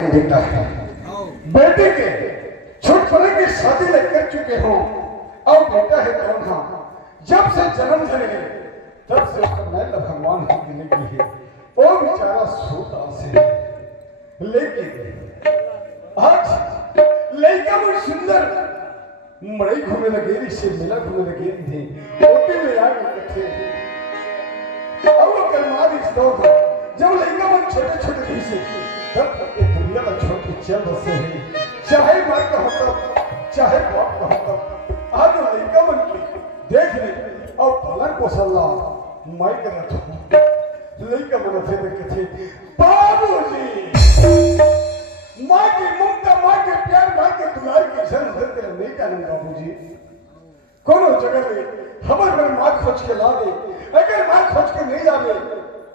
बेटा है बेटे के छुटपुरे की शादी कर चुके हो और बेटा है कौन हाँ जब से जन्म धरे तब से मैं भगवान की मिलेगी है वो बेचारा सोता से लेकिन आज लड़का वो सुंदर मड़ई घूमे लगे से मिला घूमे लगे थे ओटे में आके थे और वो कलमार इस दौर जब लड़का वो छोटे छोटे थे से तब तक ये दुनिया में छोड़ के चल बसे हैं चाहे माँ का होता चाहे बाप का होता आज लड़का बन के देख ले और पालन पोसल्ला माई का रखो लड़का मन थे देखे थे बाबूजी माँ की ममता माँ के प्यार माँ के दुलार की सन तेरा नहीं जाने बाबूजी कोनो जगह में हमारे घर माँ खोज के ला दे अगर माँ खोज के नहीं लावे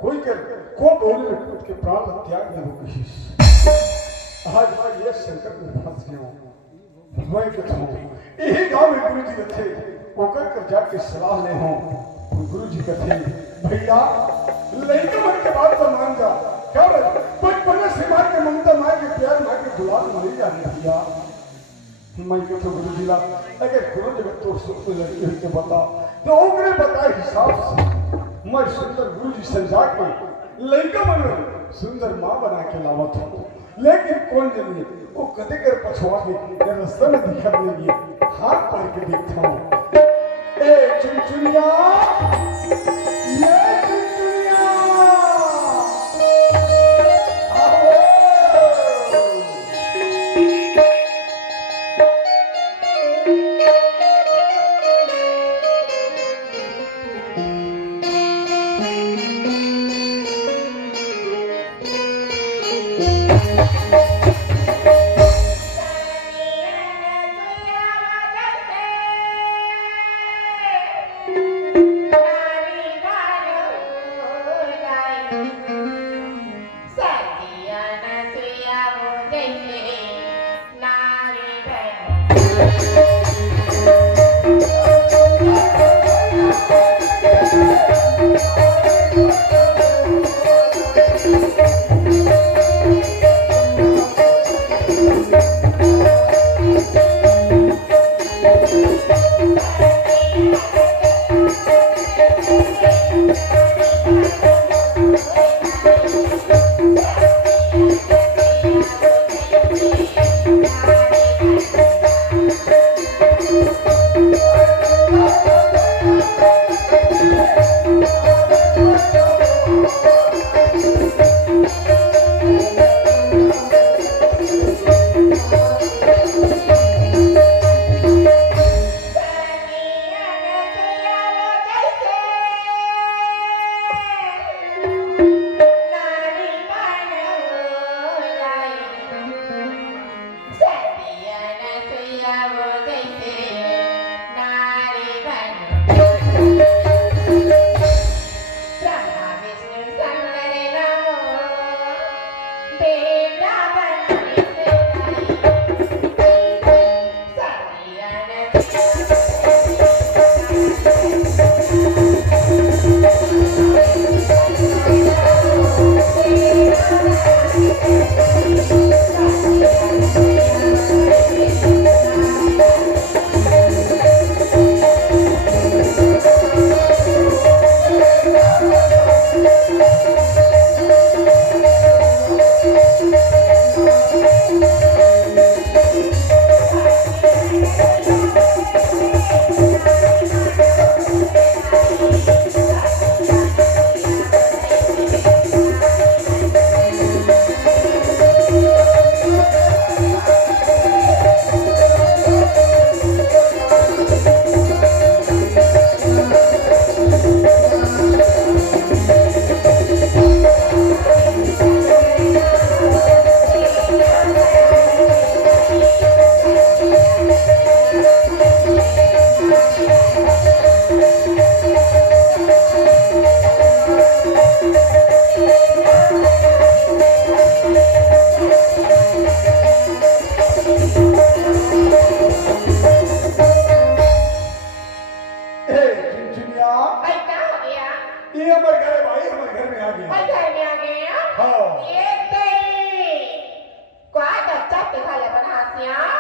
कोई कर को बोले में कूद के प्राण त्याग दे वो किसी आज मैं ये संकट में फंस गया हूँ मैं कुछ हूँ यही गांव में गुरु जी थे ओकर कर जाके सलाह ले हो गुरु जी कहते भैया लड़के मन के बात तो मान जा क्या बचपन से माँ के ममता माँ के प्यार माँ के गुलाब मरी जाने भैया मैं कहते गुरु जी ला अगर गुरु जी तो सुख में लड़की हुई तो बता तो ओकरे बताए हिसाब से मैं सुंदर गुरु जी समझा के लड़का मन सुंदर माँ बना के लावत हूँ लेकिन कौन जानिए वो कदे कर पछुआ के रास्ते में दिखा देगी हाथ पार के देखता हूँ ए चुनचुनिया ये चुनचुनिया आओ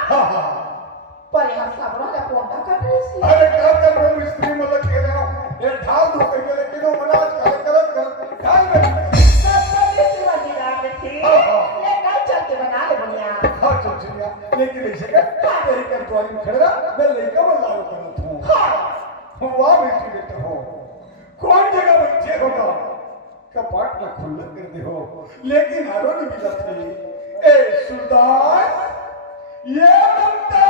हाँ हाँ पर यहाँ साबरा का पोंटा काट रही सी अरे क्या कर रहे हो स्त्री मतलब कह रहा हूँ ये ढाल दो करके लेकिन वो मना काले करत कर ढाल में वाली रात थी ले कल चल के बना ले बढ़िया हाँ चुचिया लेकिन ऐसे कर तेरी कर द्वारी में खड़े रहा मैं लड़का में लागू करत हूँ हाँ वाह बेटी बेटा हो कौन जगह बैठे हो ना कपाट में खुल्ला कर दे हो लेकिन हारो नहीं मिला थी ए सुल्तान ये ममता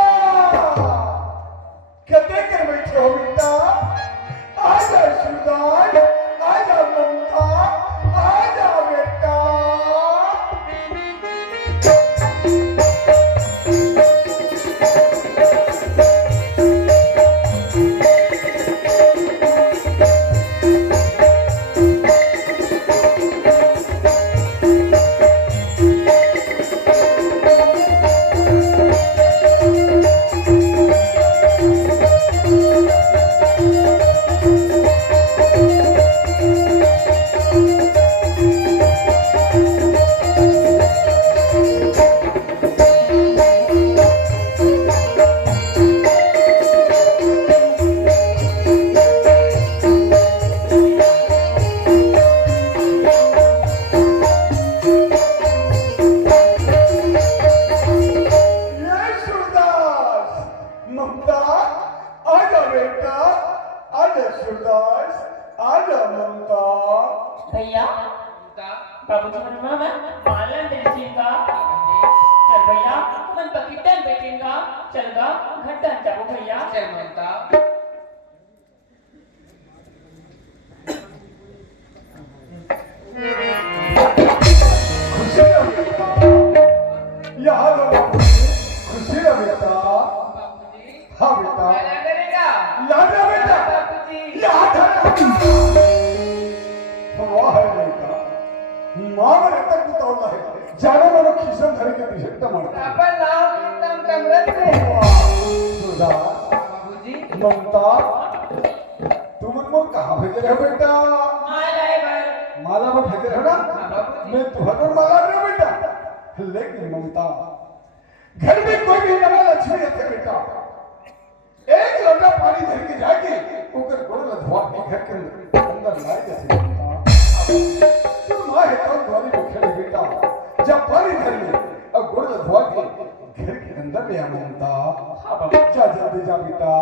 कते कर बैठे हो बेटा आजा सुल्तान आजा ममता आजा बेटा भैया बाबूजी मनवा में मालन दिलचीगा चल भैया मन पकिटन बैठेगा चलगा घटन जाओ भैया चल ममता खुशी ना बेटा यहाँ तो खुशी ना बेटा हाँ बेटा लाडा बेटा यहाँ वाह है बेटा माँ मेरे तक बताऊंगा है जाने वालों खीसन धरे के पीछे टमाटर अपन नाम कीर्तन कमरत से सुधा बाबूजी ममता तुम उनको कहाँ भेज रहे हो बेटा माला में भेज रहे हो ना मैं तुम्हारे माला रहे हो बेटा लेकिन ममता घर में कोई भी नवा लक्ष्मी रहते बेटा एक लोटा पानी धर के जाके ऊपर गोड़ लधवा के घर के अंदर लाए जाते तुम माँ है तो द्वारी में खड़े बेटा जब पानी भर ले अब गोड़ लधवा के घर के अंदर ले आ ममता जा जल्दी जा बेटा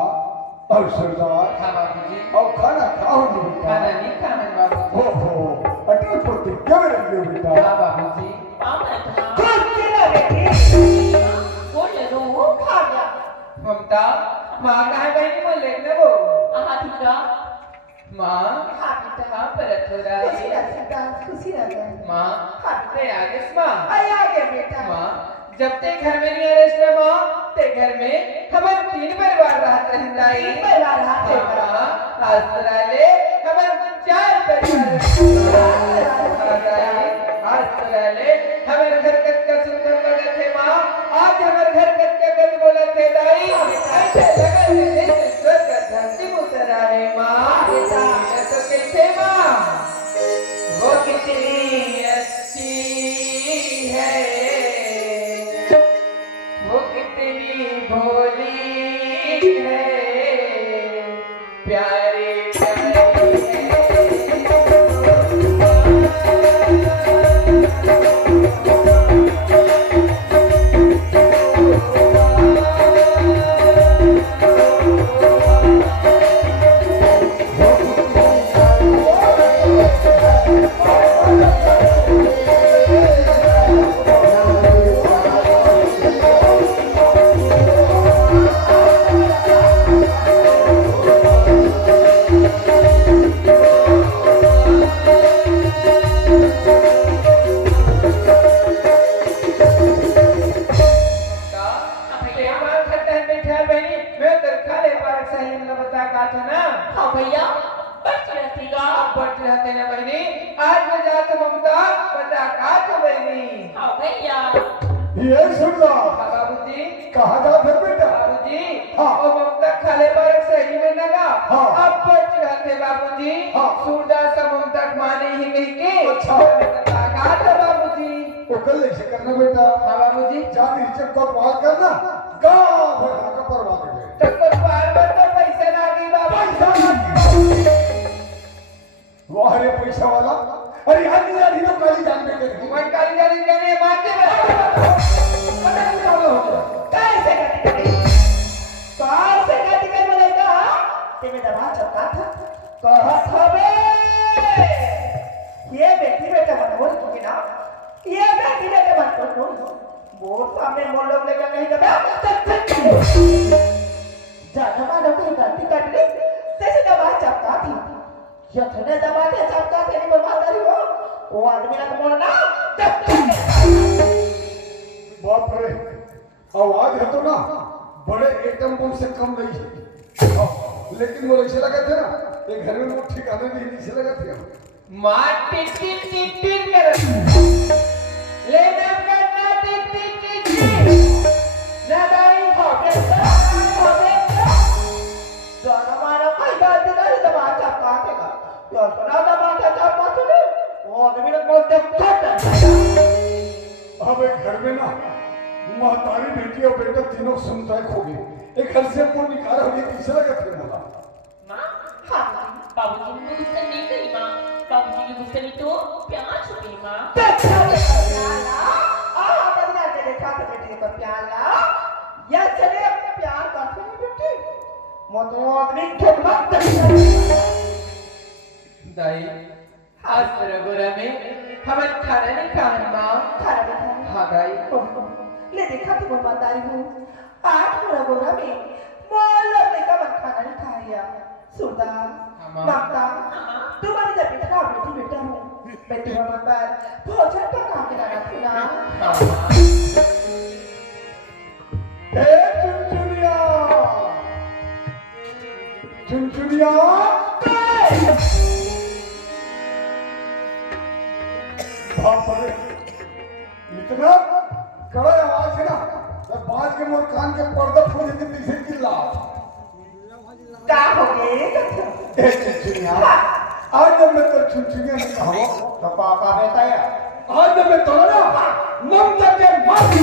और सरदार हाँ बाबूजी और खाना खाओ बेटा खाना नहीं खाना बाबूजी ओहो अटल प्रतिज्ञा में रख लियो बेटा हाँ बाबूजी ममता माँ कहाँ बहनी बोल रही ना वो माँ कहाँ पर हो रहा है माँ ते आगे माँ माँ जब ते घर में नहीं रहे ना माँ ते घर में हमारे 3 परिवार रहते हैं दाई माँ आस्त्राले हमारे 4 परिवार आस्त्राले हमारे घर का सुंदर लगे थे माँ आज हमारे घर का गद बोला थे दाई ऐसे लगा जैसे स्वर्ग धरती में उतरा है माँ तो कैसे माँ वो कितनी अच्छी है वो कितनी भोली है प्यारी प्यारी ये सुन लो बाबूजी कहाँ जा फिर बेटा बाबूजी हाँ। और ममता खाले पर सही में लगा हाँ। अब बच रहते बाबूजी हाँ। सूरदास ममता माने ही नहीं के अच्छा। बाबूजी वो कल कल ऐसे करना बेटा। हाँ बाबूजी। जान हिचक को पाल करना गांव भर का परवा दे। तब पर बार बार तो पैसे लागी बाबा। वाह रे पैसा वाला। अरे यार नहीं तो काली जान में कर। मन काली जानी जाने मारते में। कैसे गति कर बोलेगा तेरे दबा चौका था कहत हवे ये बेटी बेटा मत बोल तू ना ये बेटी बेटा मत बोल मोर सामने मोर लोग लेकर नहीं दबा जाना लोग की गलती कर ली तेरे दबा चौका थी यथने दबा के चौका थे नहीं बर्बाद हो वो आदमी ना बोलना बाप रे आवाज है तो ना बड़े एटम बम से कम नहीं है। लेकिन वो ऐसे लगा थे ना ये घर में वो ठिकाने नहीं से लगा थे। मार टिक टिक टिक टिक कर ले ना करना टिक टिक टिक टिक ना दाई होके जाना मारा कोई गलती नहीं दबा चौका थे यो सुना दबा के चौका थे वो आदमी ने बोलते फट अब एक घर में ना महतारी बेटी और बेटा तीनों समुदाय खो गए। एक घर से वो निकाल हो गई तीसरा लगा थे मला। माँ हाँ बाबूजी को गुस्सा नहीं करी माँ बाबूजी की गुस्से में तो प्यार छुपी माँ दाई आज तेरा गोरा में हमें खाना नहीं खाना माँ। हाँ दाई। ले देखा तुम ईमानदारी हूँ आज मेरा गोरा में मोल का मन खाना नहीं खाया सुधा ममता तुम्हारी जब इतना बेटी बेटा हूँ बेटी मम्मा पर भोजन का काम कराना थी ना ए चुनचुनिया चुनचुनिया बाप रे इतना कड़ा आवाज है ना जब बाज के मोर कान के पर्दा खोल देते पीछे चिल्ला क्या हो गए ए चुनचुनिया आज जब मैं तो चुनचुनिया ने कहा तो पापा बेटा है आज जब मैं तो ना ममता के माफी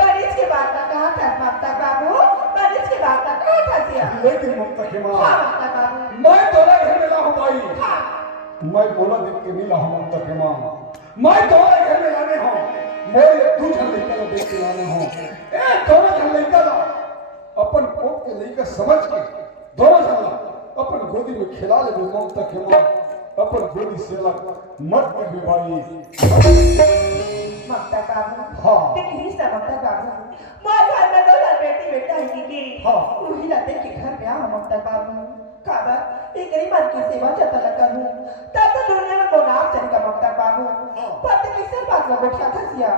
बारिश के बाद का कहा था ममता बाबू बारिश के बाद का कहा था सिया लेकिन ममता के माँ हाँ ममता बाबू मैं तोरा घर में लाऊं भाई मैं बोला देख के नहीं लाऊं ममता के माँ मैं तोरा घर में लाने हूँ मेरे तू झल लेकर देख के लाने हूँ ए तोरा झल लेकर अपन कोप के लेकर समझ के दोनों झल अपन गोदी में खिला ले ममता के माँ अपन गोदी से लग मत कर भी भाई ममता बाबू हाँ देखिए सब ममता बाबू माँ घर में दो बेटी बेटा है कि हाँ वही लाते के घर में आ ममता बाबू काबा एक गरीब मन की सेवा जता लगा हूँ तब तो दुनिया में मोनाफ चलेगा ममता बाबू पति किसे बात में बैठा था सिया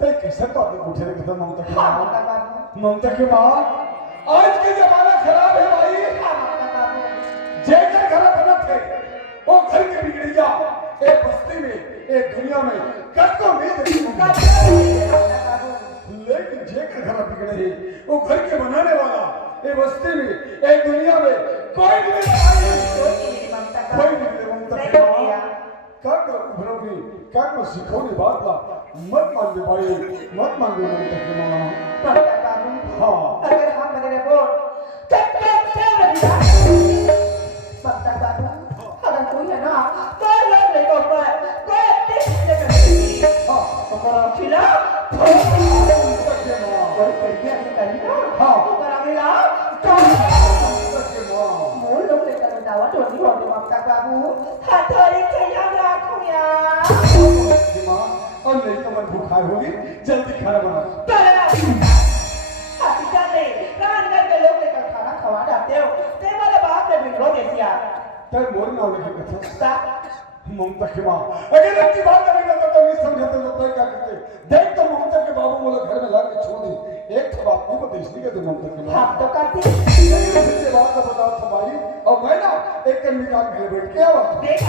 ते कैसे बात में उठे रखता ममता के हाँ माँ ममता बाबू ममता के माँ आज के जमाना खराब है भाई हाँ ममता बाबू जेकर घर बना थे वो घर के बिगड़िया एक बस्ती में एक दुनिया में कत्तो नहीं देखी ममता बाबू लेकिन जेकर घर बिगड़े वो घर के बनाने वाला ये बस्ती में एक दुनिया में कोई नहीं ममता के माँ क्या करो उभरोगी क्या करो सिखोगी बात ला मत मान दे भाई मत मान दे ममता के माँ ममता बाबू हाँ अगर हम बने बोल ममता बाबू अगर कोई है ना तो लोग ले को कोई टिप्स लेकर हाँ तो करो खिला ममता के माँ कोई करके ऐसे करी ना हाँ तो करा मिला ममता के माँ मोर लोग लेकर दावा टोली हो गई ममता बाबू हथौड़ी से याद रखो यार माँ और नहीं तो मन भूखा होगी जल्दी खाना बना हाथी जाने रानगर के लोग लेकर खाना खवा डालते हो ते वाले बाप ने बिगड़ो देसिया तब मोर ना होने की कथा ता ममता की माँ अगर आपकी बात करेगा तो कभी समझाते तो तय क्या करते देख तो ममता के बाबू बोला घर में लाके छोड़ दी एक तो बात नहीं बताई इसलिए कहते ममता की माँ हम तो करते इसके बाद तो बताओ था भाई और मैं ना एक कल निकाल घर बैठ के आवा देख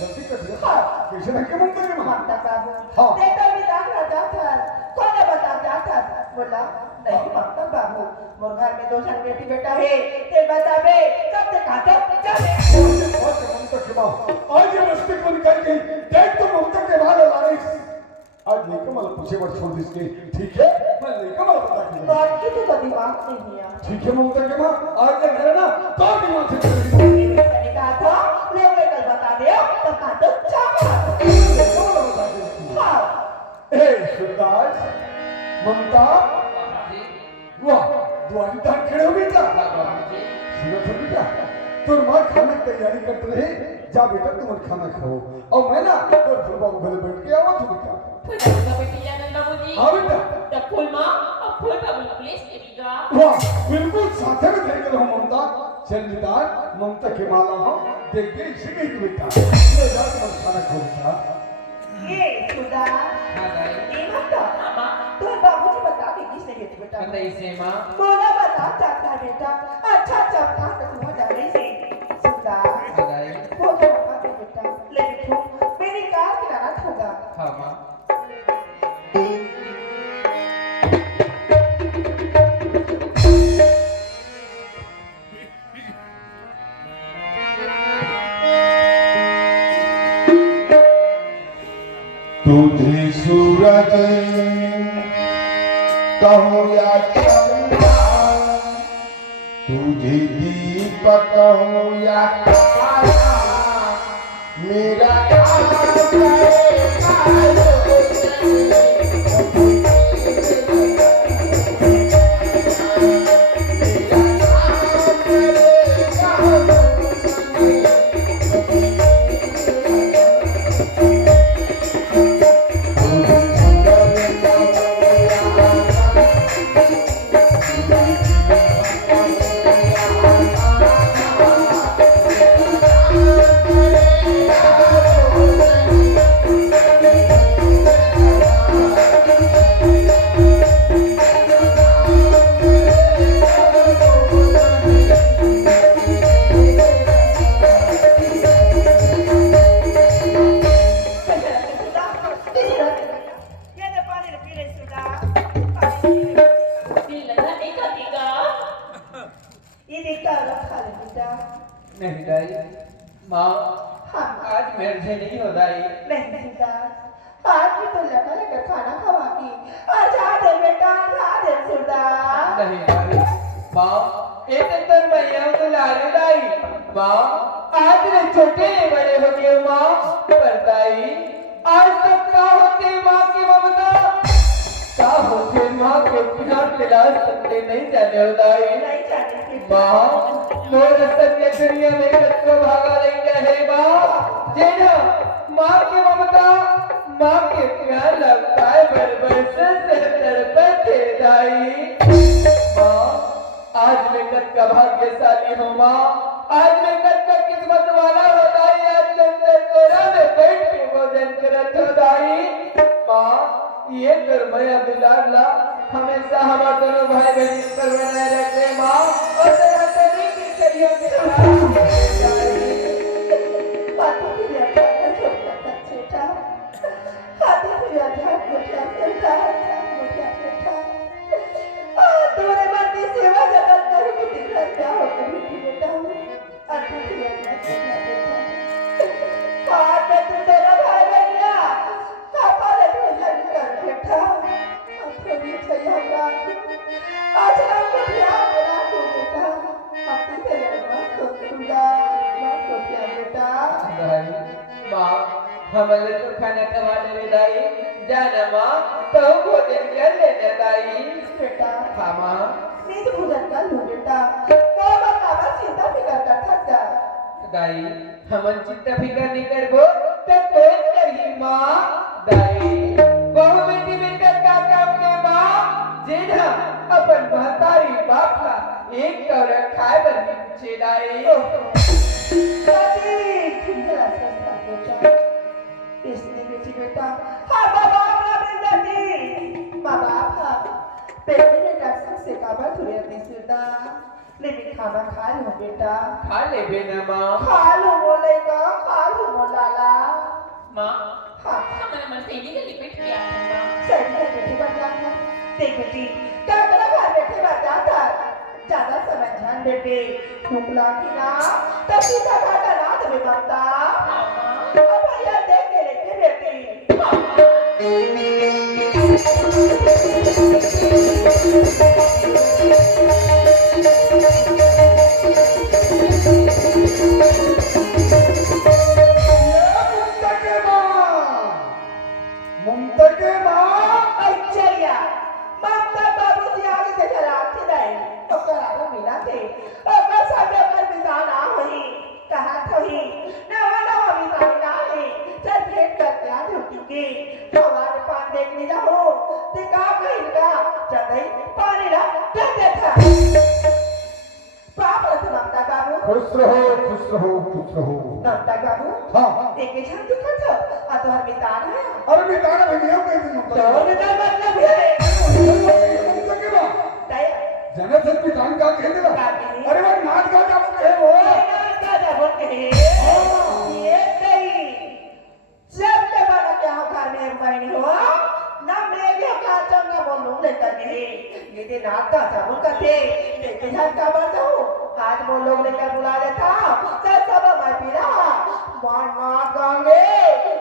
जल्दी कर दिया हाँ कैसे नहीं के ममता की माँ ममता बाबू हाँ। देखो भी दाग रहा था कौन बता जाता बोला नहीं ममता बाबू मोर घर में 2 जन बेटी बेटा है ते बता बे कब तक आता चले ममता के माँ आज ये मस्ती को निकल गई देख तो ममता के माँ लारिस आज लेकर मतलब पूछे पर छोड़ दी इसके ठीक है मैं लेकर मतलब बता के बात की तो दिमाग नहीं है ठीक है ममता के माँ आज जब है ना तो दिमाग से मैंने कहा था लोग कल बता दे तब का तो हाँ ए शिवदास ममता जी वाह द्वारी दान खड़े हो बेटा जी सुनो तो बेटा तुम माँ खाने की तैयारी करते रहे जा बेटा तुम खाना खाओ और मैं ना तो फूल बाबू घर बैठ के आवा तू बेटा फूल का बेटी जानन बाबूजी हाँ बेटा तब फूल माँ अब फूल बाबू प्लीज देगा वाह बिल्कुल साथे में देख रहा हूँ ममता चल निदान ममता के माला हो देख के इसी में बेटा ले जा तुम खाना खाओ बेटा ये खुदा हाँ दाई ये मत तो बाबूजी बता के किसने भेजी बेटा बताइए से माँ बोला बता चाहता बेटा अच्छा चपका तो तुम जा रही से खुदा हाँ दाई वो क्या बता दे बेटा ले बिठो मेरी कार किराना होगा हाँ माँ तुझे सूरज कहूँ या चंदा तुझे दीपक कहूँ या तारा मेरा दिल लगा नहीं खाएगा ये देखता रखा ले बेटा नहीं दाई माँ हाँ आज मेरे से नहीं हो दाई नहीं सीता आज भी तो लगा लगा खाना खवाती अच्छा दे बेटा खा दे सुधा नहीं दाई माँ एक अंदर मैं तो लारे दाई माँ आज ने छोटे बड़े हो गए माँ पर दाई आज तक क्या होते माँ की ममता क्या होते माँ के बिना खिला सकते नहीं जाने हो दाई नहीं जाने बेटा माँ मोर सत्य दुनिया में कच्चो भागा नहीं रहे माँ जेना माँ की ममता माँ के प्यार लगता है बरबर से तड़पते दाई माँ आज मैं कद का भाग्यशाली हूँ माँ आज मैं कद का किस्मत वाला हो दाई आज लंदन कोरा में बैठ के भोजन करत हो दाई माँ ये कर मैं अब्दुल्ला हमेशा हमारे दोनों भाई बहन पर बनाए रखे माँ और तेरा तेरी की चाहिए पापा भी जाता है छोटा सा छोटा हाथी भी जाता है मोटा छोटा मोटा छोटा तोरे बंदी सेवा जगत कर भी दिख रहा क्या हो कभी बेटा अच्छा भी जाता है बेटा आज तू तेरा भाई भैया पापा ने भोजन कर बेटा थोड़ी सही हमरा आज रात को ध्यान बना दो बेटा अपनी तेरे को खुदा मत को क्या बेटा माँ हमारे तो खाना खवा ले दाई जाना माँ तो भोजन कर लेने दाई बेटा हाँ माँ नींद भोजन कर लूं बेटा बाबा बाबा चिंता फिकर कर थक जा दाई हमन चिंता फिकर नहीं करबो तो कोई नहीं माँ दाई बहु बेटी बेटा का काम के माँ जेना अपन महतारी बाप का एक कौर खाए बनी पूछे दाई दादी चिंता करता बेटा इसने बेटी बेटा हाँ बाबा अपना दादी बाबा हाँ बेटे ने डॉक्टर से कहा तुरे अपनी सुधा लेकिन खाना खा लो बेटा खा ले बेना माँ खा लो बोलेगा खा लो बोलाला माँ हाँ हमारे मन से इन्हीं के लिपिट किया है माँ सही है बेटी बन जाना देख बेटी क्या करा घर बैठे बात जाता ज्यादा समय ध्यान बेटे भूख लागी ना तब सीधा खाना ना देवे ममता अब भैया देख के लेते बेटी ममता के माँ अच्छा ममता बाबूजी आगे से चलाते नहीं तो करारो मिला थे अगर सामने पर बिता ना हुई कहा थी नवा नवा बिता ना है चल भेंट करते आ झूठी की हमारे पान देखने जाओ दिखा कहीं का चल गई पानी ना कहते था पाप रथ ममता बाबू खुश रहो खुश रहो खुश रहो ममता बाबू हाँ देखे छन दिखा था आ तो हर बितान है अरे बिताना भैया कह दी ममता तो बिता मतलब है ममता के माँ दया जने से बितान का कह दिला का कहे? अरे भाई नाच गा जाओ कहे वो ये नहीं जब तक बना क्या हो घर में बहनी हो ना मैं भी का चंगा बोलूं लेकर के ये दिन नाता था उनका थे देखते हैं का बात हो आज वो लोग लेकर बुला लेता सब सब मैं पीरा मार मार गांगे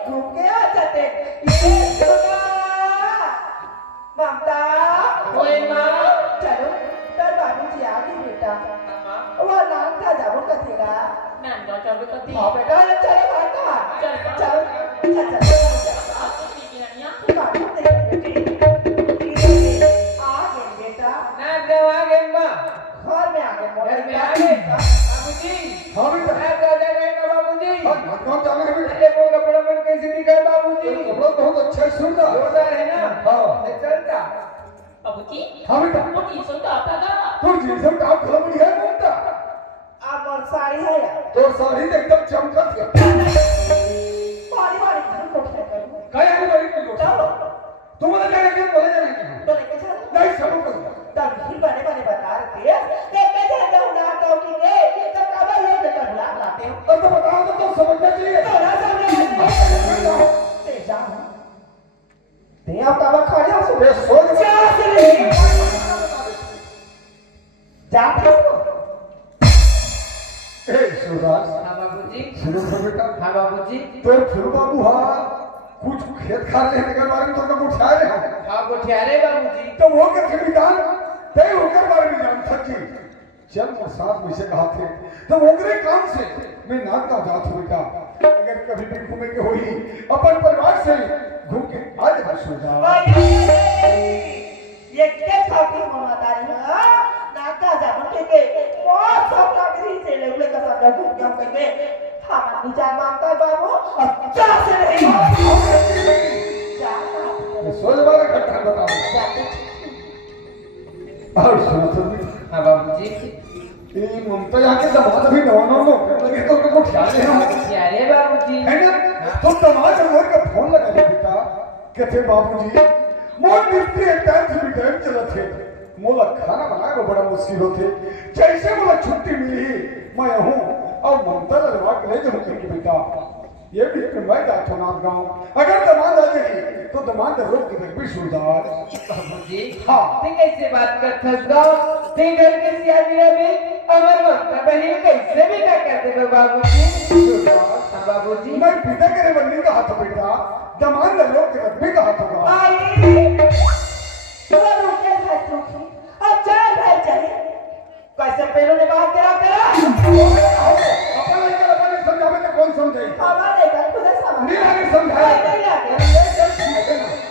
घूम के आ जाते ये सुना ममता ओए माँ चलो तर बाबूजी आ गई बेटा वो नाम था जाबो कथेगा नंदा चल कती हाँ बेटा चलो बाटा चलो चल की हनिया बाबू देख बेटी आ गए बेटा ना देवा गे माँ घर में आ गए घर में आ गए बाबूजी हाँ बेटा ना दादा गए ना बाबूजी हाँ कौन जाने है बेटा अरे वो कपड़ा पर कैसे दिखा बाबूजी कपड़ा बहुत अच्छा है सुंदर जोरदार है ना हाँ ये चलता बाबूजी हाँ बेटा वो टी शर्ट आता था तू जीसम टाप खड़ा बढ़िया है ममता आप और साड़ी है या तो साड़ी तो एकदम चमकत है बारी बारी घर को क्या करूं काय है बड़ी की गोटा चलो तुम्हारे जाने के बोले जाने के तो लेके चलो नहीं सब कर तब भी बने बने बता रहे थे लेके चलते उड़ा तो कि ये तो कब लोग लेकर बुला लाते हो और तो बताओ तो समझना चाहिए तो ना समझ ते जा ते आप कब खड़े हो ये सोच जा चले जा ए शिवराज हाँ बाबूजी सुनो तो बेटा हाँ बाबूजी तो फिर बाबू हाँ कुछ खेत खा रहे हैं बारे में तो उठा रहे हैं हाँ गोठियारे बाबूजी तो वो के थे निकाल तय होकर बारे में जान सकी चल मैं साथ में से कहा थे तो ओकरे काम से मैं नाक का जात हूं बेटा अगर कभी भी घूमे के होई अपन परिवार से घूम के आज बस हो जा ये क्या छाती ममादारी है नाका जाबन के बहुत सब नागरी से लेवले का सब घूम के करके हम निजा मांगता बाबू अच्छा से नहीं जा मैं सोच वाला घटना बताऊं जाते और सुनो तो हाँ बाबूजी ये ममता यहाँ के दमाद भी नवाना लोग लगे तो उनको ख्याल है हम गोठियारे बाबूजी है ना तो दमाद मोर का फोन लगा दे बेटा कहते बाबूजी मोर ड्यूटी एक टाइम से भी टाइम चला थे मोला खाना बनाए वो बड़ा मुश्किल होते जैसे मोला छुट्टी मिली मैं हूँ और ममता लड़वा के ले जाऊँ कि बेटा ये भी कि मैं जाता हूँ नाथ गाँव अगर दमाद आ जाएगी तो दमाद रोक के रख भी सुधार बाबूजी हाँ ते कैसे बात करता गाँव ते घर के सिया मेरा भी अमर ममता बहन कैसे भी ना कर दे बाबूजी हाँ बाबूजी मैं पिता के बंदी का हाथ बेटा दमाद रोक के रख भी का हाथ होगा आई तो रुके है रुकी अब चल भाई चले कैसे पेड़ों ने बात करा अपन लेकर अपन समझावे तो कौन समझे हमारे का खुद समझ नहीं आगे समझाए नहीं लगे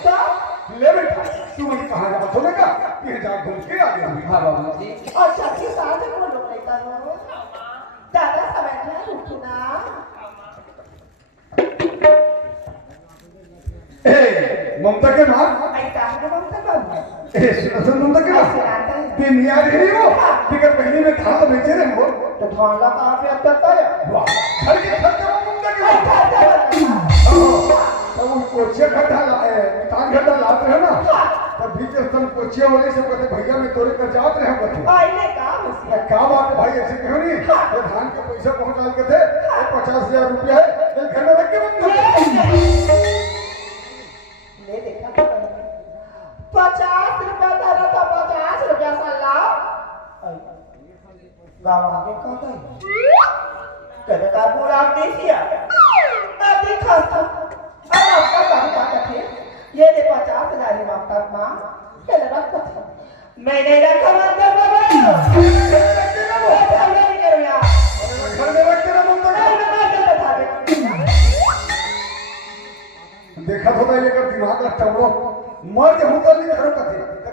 तो ले बेटा तू मुझे कहाँ जा सुनेगा ये जा घूम के आ गया हाँ बाबूजी अच्छा के साथ हम लोग लेता हूँ दादा समय में रुकना ए ममता के मां ऐसा है ममता बाबू ए सुन ममता के मां ते निया रही वो टिकट पहले में था तो बेचे रहे वो तो ढोला कहाँ पे अब तक आया वाह घर के खर्चे में ममता के मां अच्छा तो वो कोचिया खड्डा लाए तान खड्डा लाते हैं ना तब बीच में तुम कोचिया वाले से कहते भैया मैं तोरे कर जात रहे बते आइले का होशियार क्या बात है भाई ऐसे क्यों नहीं ये धान के पैसा पहुंचा के थे 50,000 रुपया है ये घर में रख के मत ले देखा 50 रुपया गाँव आगे कहाँ गई कहते का पूरा देसिया अभी खासा अब आपका काम क्या करते ये दे 50,000 ही मांगता माँ पहले बात करते मैं नहीं रखा मांगता बाबा नहीं करो यार घर में रख के ना ममता देखा तो ये कर दिमाग का चमड़ो मर के हुतर नहीं करो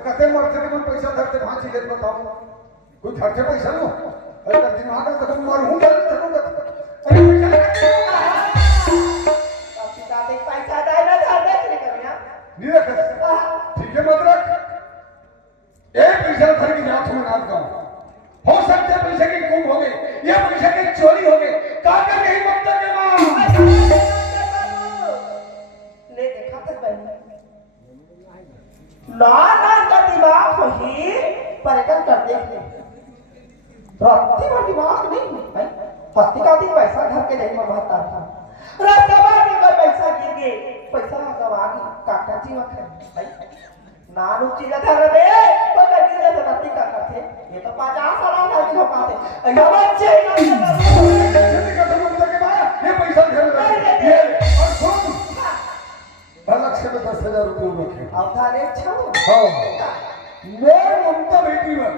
कथे मरते के पैसा धरते भांची लेत बताओ कोई धरते पैसा लो अरे कर दिमाग का तो मर हूं धरते अरे पिता देख पैसा दाई ना धरते नहीं करो यार नहीं रख ठीक है मत रख एक पैसा धर के जात में नाथ गाँव हो सकते पैसे की गुम हो गए ये पैसे की चोरी हो गई काका नहीं ममता के मां ले देखा तक बहन ना का दिमाग वही पर्यटन कर देखते रात्रि भर दिमाग नहीं भाई हस्ती का दिन पैसा घर के नहीं मरवाता था रास्ता बार में कोई पैसा गिर गए पैसा गवा गई काका जी वक्त भाई नानू चीला था रे तो कभी नहीं रात्रि का करते ये तो 50 साल का दिन हो पाते अरे बच्चे ये पैसा घर में ये और सुन अलग से 10,000 रुपये रखे अब थारे छो हाँ मोर ममता बेटी में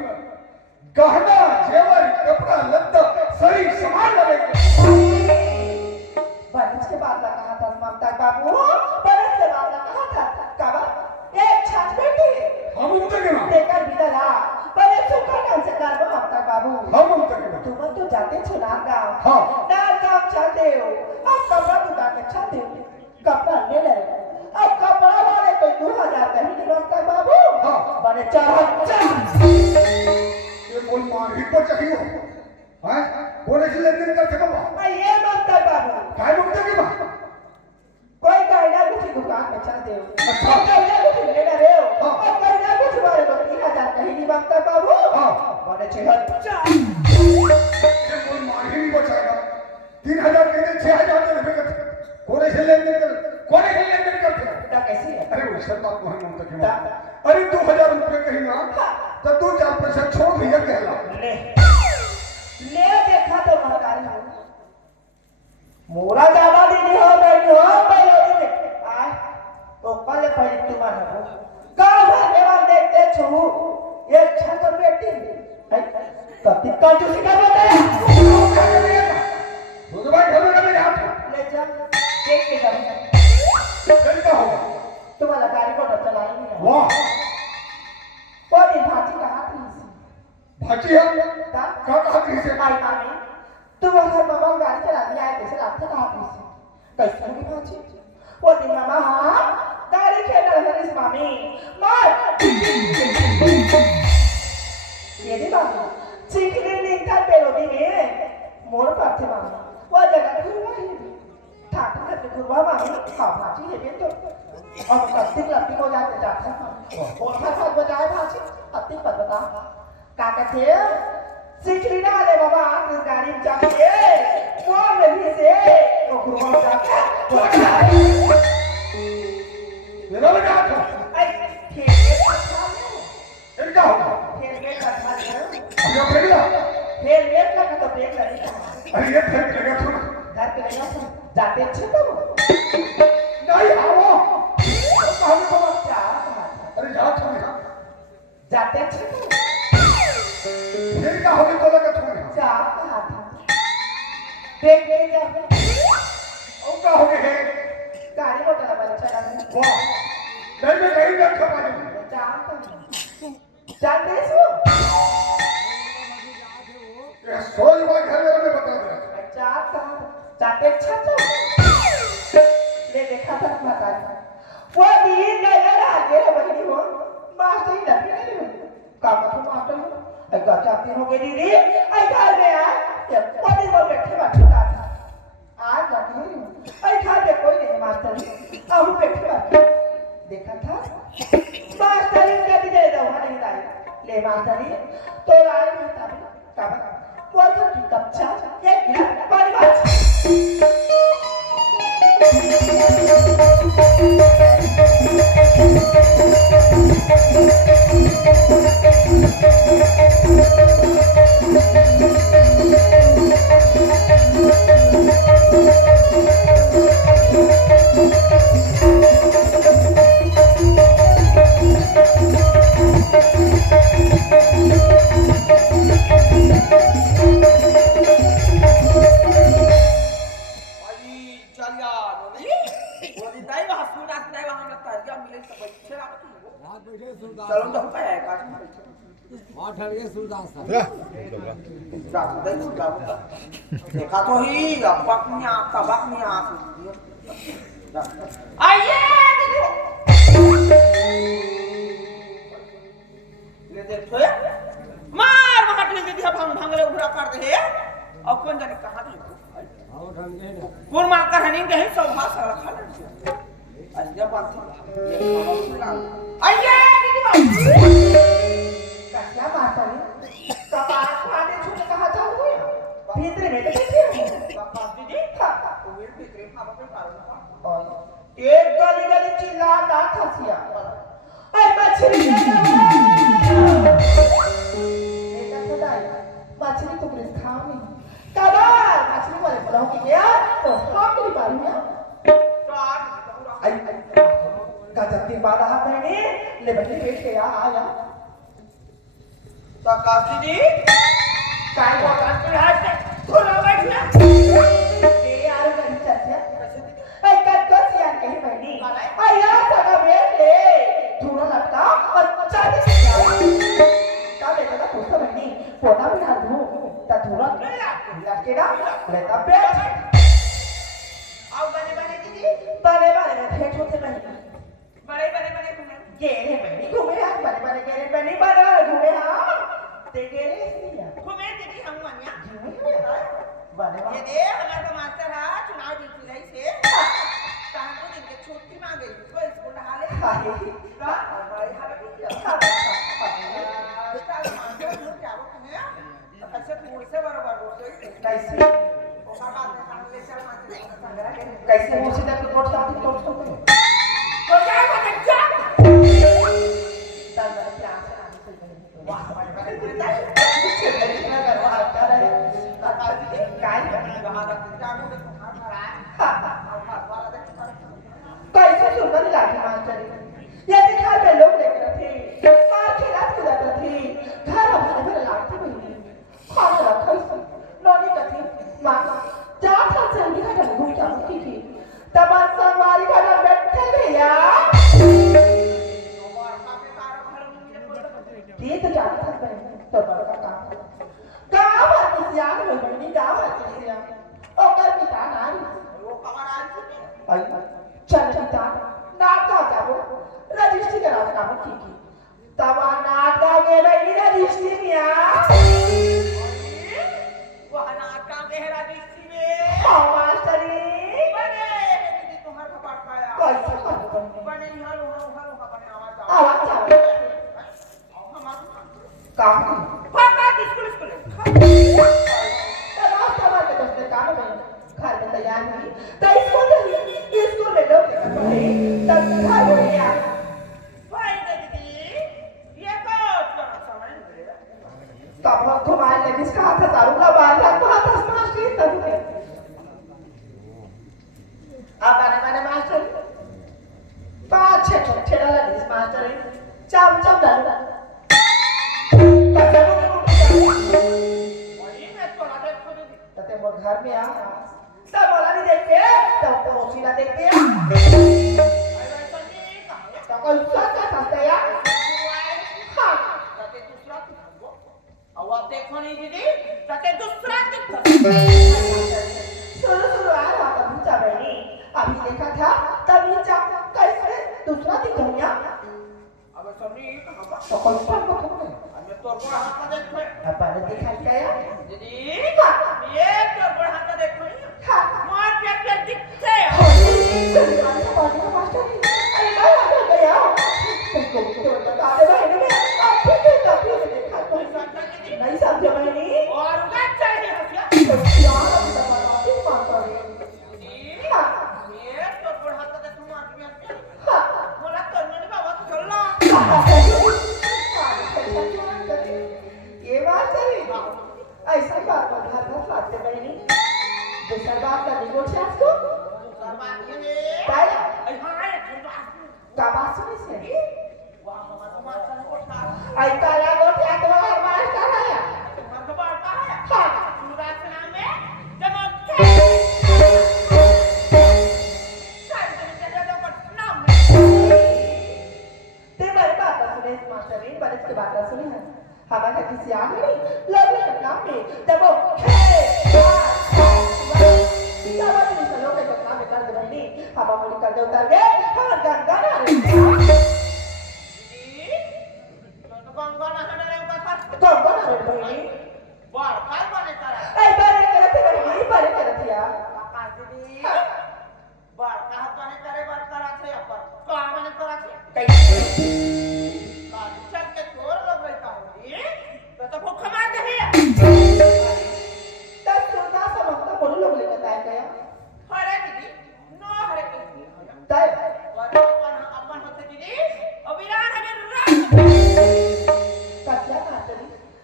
गहना जेवर कपड़ा लत्ता सही सामान लगेगा बरस के बाद कहा था ममता बाबू बरस के बाद कहा था काबा एक छाछ बेटी हम ममता के नाम देखकर बिदला बड़े सुखा काम से कर ममता बाबू हम ममता के नाम तुम तो जाते छो ना गांव हाँ ना गांव चलते हो अब कपड़ा दुकान में चलते हो कपड़ा ले ले अब कपड़ा वाले कोई 2,000 का ही ममता बाबू हाँ बड़े चढ़ा ये बोल मार ही तो चाहिए हैं बोले से लेन-देन करते बाबा ये ममता बाबू काय ममता के मां कोई गाइडा कुछ दुकान में चलते हो अच्छा। अब गाइडा कुछ ले रहे हो हाँ। अब गाइडा कुछ वाले को 3,000 का ही ममता बाबू हाँ बड़े चढ़ा ये बोल मार ही नहीं बचाएगा 3,000 कहते 6,000 दे देवे करते बोले से लेन-देन करते बेटा कैसी है अरे वो सब बात वही ममता के मां अरे 2,000 रुपए कहीं ना तो 2-4 पैसा छोड़ दिया कहला ले देखा तो महकारी हो मोरा ज्यादा दिन हो गई हो पहले दिन आय तो कल पहले तुम्हारा हो का भाग्यवान देखते छो ये छत बेटी है कति का जो सिखा बता तो भाई घर में ले हाथ ले जा देख के जा कैसा होगा तुम्हारा गाड़ी को चलानी नहीं है वाह वो दिन भाजी का हाथ नहीं भाची है ता का कहा से आई मामी तू अगर मामा गाड़ी चला दिया है कैसे रात तक हाथ नहीं कैसे होगी भाजी वो दिन मामा हाँ गाड़ी खेल रहा है इस मामी मार ये नहीं बाबू चिकने लिंका पेलोडी में मोड़ पर थे मामा वो जगह घुरवा ही ठाकुर करके घुरवा मामी हाँ भाजी है ये तो और कत्ती को जाके जाता है और फट बजाए भाजी कत्ती पर बता का कहते सिकली ना ले बाबा इस गाड़ी में जाके वो नहीं से वो घुरवा जाके मेरा लगा था आई खेल इनका होगा में का था अपना बेगला खेल में का तो ब्रेक लगी अरे ये फेंक लगा था घर पे लगा था जाते अच्छे तो नहीं आओ कहां को क्या अरे जा तुम जाते अच्छे तो फिर क्या होगी तो लगा तुम क्या कहा था देख ले जा और क्या हो गए गाड़ी को चला चला वाह नहीं बैठा पानी जानते हो ये सोच बात घर में बता दे जाते अच्छा तो ले देखा था माता वो दिन गया ना आगे बहनी हो मास्टर ही लगी नहीं हो काम तो मास्टर हो ऐसा चाहती हो गई दीदी आई घर में आ ये पति वो बैठे बैठे था आज लगी हुई आई घर में कोई नहीं मास्टर अब बैठे बैठे देखा था मास्टर क्या दे दो नहीं लाई ले मास्टर तो लाई था काम वो तो की कच्चा एक गिलास पानी बस चलो तो हम पे का देखा तो ही अपनी आंख का अपनी आंख आइए ले देखो मार मार ले दीदी भांग ले उड़ा कर दे और कौन जाने कहां गए कौन मार का हनी कहीं सब हाथ रखा ले आज बात आइए दीदी क्या बात है कपाट फाड़े छूटे कहाँ जाओ हुए भीतर में तो कैसे कपाट दीदी कोविड भीतर भाव पे कारण एक गली गली चिल्लाता खसिया अरे मछली बेटा खुदाई मछली तुमने खाओ कबार मछली वाले बुलाओ कि क्या तो हम की बारी में आई गजब की बात है बहनी ले बच्चे बैठ के आया तो काशी जी काय वो काशी हाथ से थोड़ा बैठ ना ए यार गली चाचा ऐ कट को सियान कहीं बहनी आया सगा बैठ ले थोड़ा लटका और चल का बेटा का पूछता बहनी पोता भी हाथ धो ता थोड़ा लटके ना लेता बैठ आओ बने बने दीदी बड़े बड़े में फेंक होते बहनी बड़े बड़े बड़े घूमे गेरे बहनी घूमे हाथ बड़े बड़े गेरे बहनी बड़े घूमे हाथ ते गेरे सिया घूमे दीदी हम वनिया बड़े ये दे हमारा तो मास्टर है चुनाव ड्यूटी रही से कहां तो दिन के छुट्टी मांगे तो स्कूल हाले हाय का हमारे हाले भी किया चल मास्टर लोग क्या वो कहे कैसे तू से बराबर बोलते कैसे ओका बात में काम ले चल मास्टर संग्रह के कैसे मुझे तक रिपोर्ट साथ रिपोर्ट करते तो क्या बच्चा तब मेरा प्लान से आने से पहले वाह बड़े बड़े इतना करवा आता रहे काय वहां तक जानो तो कैसे सुंदर लाठी मास्टर ये दिखा पे लोग देख रहे थे मार के रात को जाते थे घर हमारे भरे लाठी बहनी खाना रखा इसे नौनी कथी मां जा था चलनी का घर घूम जा सकती थी तब संवारी का घर बैठे भैया ये तो जाता था बहनी तो बड़का काम आती सियान में बहनी गाँव आती सियान ओकर पिता नारी वो कमर आज चल पिता नाटका जाबो रजिस्ट्री करा काम की तब नाटका में बहनी रजिस्ट्री मिया वो नाटका गहरा दृष्टि में हाँ मास्टरी बने दीदी तुम्हारा कपाट पाया कैसे कर बने हालो हालो का बने आवाज आवाज आवे काम पापा स्कूल स्कूल तब के दोस्त काम में घर में तैयार हुई तो स्कूल में लोग तब घर हो गया भाई दीदी ये को समझ तब घुमाए ले किसका हाथ था दारू का बाल था तो हाथ मास्टर तब के अब आने मास्टर पांच छह छेड़ा लगे मास्टर चम चम डाल तते मोर घर में आ सब बोला नहीं देखते तब पड़ोसी ना देखते तो कोई सोच का था या हां तते दूसरा अब आप देखो नहीं दीदी तते दूसरा सुनो आ रहा था पूछा बहनी अभी देखा था तभी जा कैसे दूसरा दिख गया अब सभी कहां तो कौन सा पकड़ मैं तोर को हाथ में देखो अपन दिखाई क्या दीदी ये तोर को हाथ में देखो हां मार पे दिखते मास्टर अरे मैं आ गया तुमको तो बता दे बहन में आप ठीक है काफी देखा तो नहीं समझ बहनी और उगा चाहिए हसिया यार अभी बता दो मास्टर दीदी ये तोर को हाथ में देखो मार पे बोला तोर ने बाबा तो चलना ये बात है ऐसा बात है घर में लाते बहनी दूसरा बात करनी को चाह को बात ये काय हां का बात सुनी से वाह हमारा मास्टर को था आई काला गोटिया तो हर मास्टर है तुम्हारा को बात है हां पूरा नाम में जब सारे दिन के नाम बरस मास्टर रे बरस के बाद सुनी है हमारा किसी आ नहीं लवली के नाम पे जब वो सब अपने सलों के नाम पे कर दे बनी हम अमली कर दे उतार के हम गाना रे गंगा नहाने रे का कौन बना रे बनी बार काय बने करा ए बारे करते बनी बारे करते यार काका दीदी बार का बने करे बार करा थे अपन का बने करा थे कैसे चल के तोर लोग रहता होगी तो भूख मार दे तब सोना समझता बोलो लोग लेकर आए गया हरे दीदी नो हरे दीदी तय अपन होते दीदी अभिरान हमें कच्चा मास्टर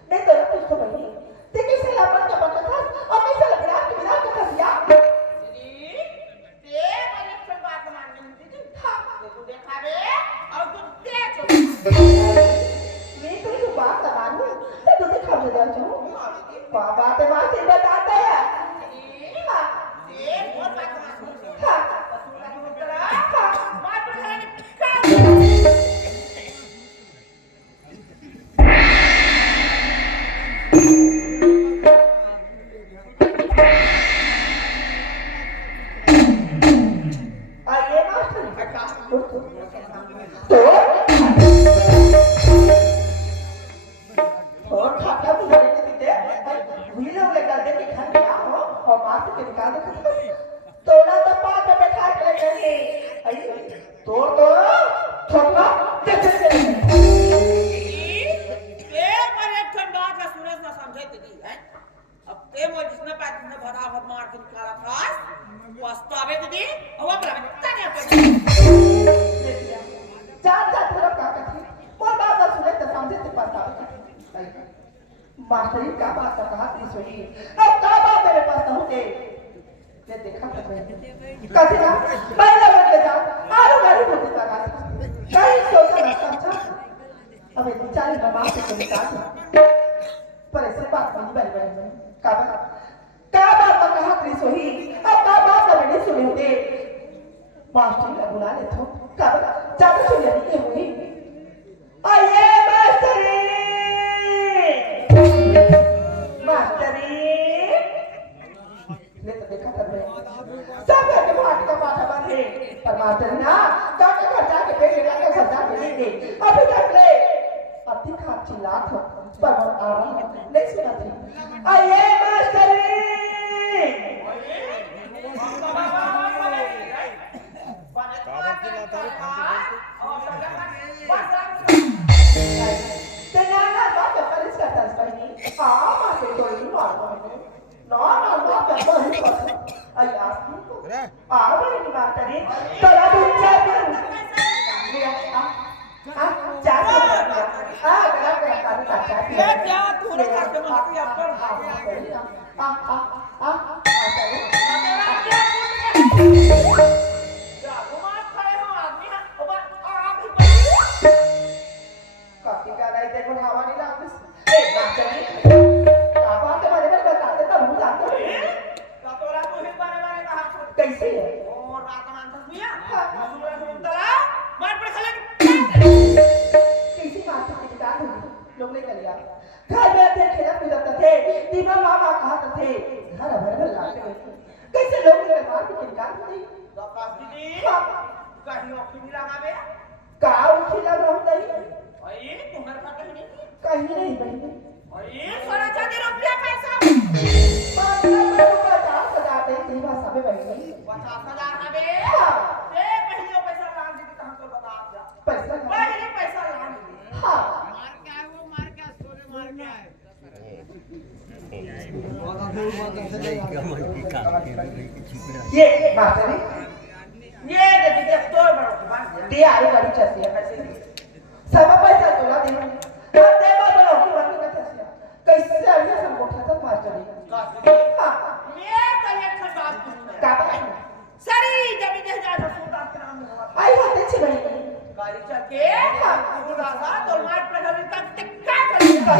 मैं तो कुछ तो नहीं ते कैसे लापन का पता था और मैं से लग रहा कि बिना का दिया दीदी ते मैंने सब बात मान ली दीदी हां तू देखा बे और तू देख मैं तो जो बात ना मानूं तो तुझे खबर दे दूं बाबा ते बात ही बताते हैं दीदी हां ये और बात मान हां तू का करा मार पर खाने का आइए मास्टर तो खाता भी बड़े के दीते वीडियो लेकर दे के घर गया हो और मास्टर के निकाल दे तोड़ा तो पास में बैठा के लेके आई तो छोटा ये पर एक ठंडा का सूरज ना समझे दीदी है अब ते वो जिसने पैर ने भराभर मार के निकाला था पछतावे दीदी अब अपना तने पर चार चार पूरा काका थी और बात ना सुने तो समझे ते पास मास्टरी का बात का कहा थी सोई अब का बात मेरे पास ना होते ये देखा था मैं कभी ना पहले बन के जाओ आरो गाड़ी होती था कहीं सोचा ना समझा अब ये बेचारी बाबा से कोई निकाल पर ऐसे बात नहीं बन का बात का कहा थी सोई अब का बात ना मैंने सुनी होते मास्टरी का बुला ले तो का ज्यादा सुनी नहीं हुई आइए मास्टरी मास्टरी ने तो देखा था मैं सब के माट का माथा बंधे पर मास्टरी ना काका घर जाके पेट लगा के सजा मिलेंगे अभी तक ले अब दिखा चिल्लात हो पर वो आराम नहीं सुना थी आइए mastery Tenyaga ba ka palis ka tas pa ni? Ma se to ni ma no. No ba ka pa ni pa. Ay asking ko. Ba ni ba ta ni? Tara buncha ni. Jadi. ये क्या तू रे करके मारती अपन क्या घुमा खड़े हो आदमी है अब आग ही कॉपी का नहीं देखो हवा नहीं लागती ए मास्टरी आप आके मेरे को बताते तब हम जानते हैं तोरा तू ही बारे बारे कहा कैसे है ओ रात मान मिया सूरज सुनतला मार पर खले किसी बात की निकाल होगी लोग ने कर लिया घर में थे खेला कूदते थे दीवा मामा कहा थे घर भर भर लाते कैसे लोग ने मार के निकाल दी दकास दीदी कहीं ऑक्सीजन लगावे का खिला रहा नहीं भाई तुम्हारे पास नहीं कहीं नहीं बहन भाई सारा जाके रुपया पैसा 50,000 दे दीवा सबे बहन 50,000 हबे हाँ ते पहले पैसा लान दी कहां तो बता आप पैसा पहले पैसा लान दी हाँ ये मास्टरी ये दे तो बड़ा दे आलू गाड़ी चलती है कैसे सब पैसा तोला दे तो दे बड़ा की बात का चलती कैसे आइए सब उठा था मास्टरी हाँ ये पहले बात का बात सरी जब दे जा सुल्तान के नाम में आई होते छी बड़ी गाड़ी चल के सुल्तान तो मार पर हमें तक क्या करेगा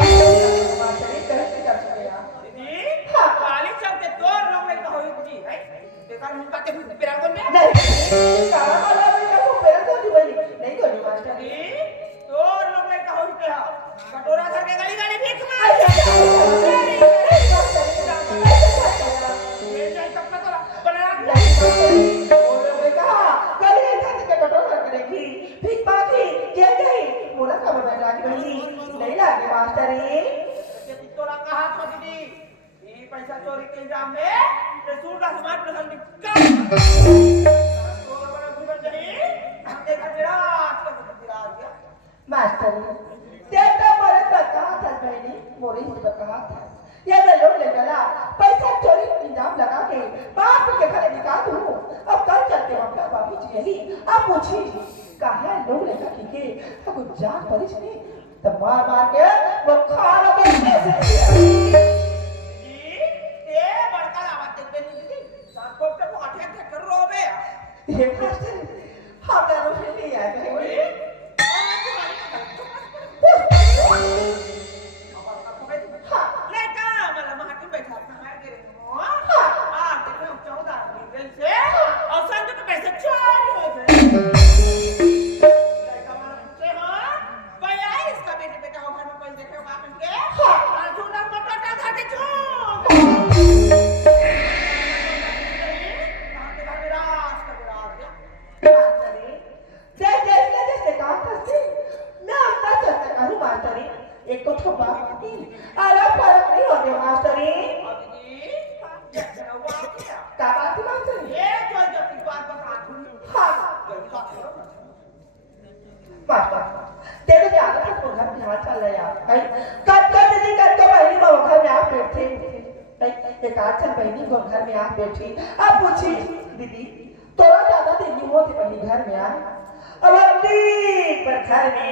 मास्टरी कैसे कर सकते हैं दीदी गाड़ी चल के दो लोग में कहो जी है देखा उनका के पिरागन में नहीं काला वाला भी तो पेड़ को दी बड़ी नहीं कोई मास्टरी तो लोग में का बना लागी बहनी नहीं लागे मास्टरी तोरा कहा था दीदी ये पैसा चोरी के इल्जाम में रसूल का समाज प्रसंग निकाल तोरा बड़ा गुबर नहीं हम देखा तेरा आज का तेरा आ गया मास्टरी तेरा मरद बता था बहनी मोरी ही बता था ये मैं लोग ले गया पैसा चोरी का इल्जाम लगा के बाप के घर निकाल दूं अब कल चलते हम अपना बाबू जी यही अब पूछी कहा लोग लेकर के अब जान परिच नहीं तो मार मार के वो खाना बनने से ये बड़का आवाज देख बेनी दीदी साथ को तो आठे आठे कर रो बे ये मास्टर हम ना रोने नहीं आए भाई एक को थोड़ा अरे फर्क नहीं होते मास्टरी क्या बात है मास्टरी हाँ मास्टर तेरे जाने तक तो घर में चल रहा है कब दीदी कब बहनी वो घर में आप बैठे एक आचल बहनी को घर में आप बैठी अब पूछी दीदी थोड़ा ज्यादा दिन होती बहनी घर में आ अब पर घर में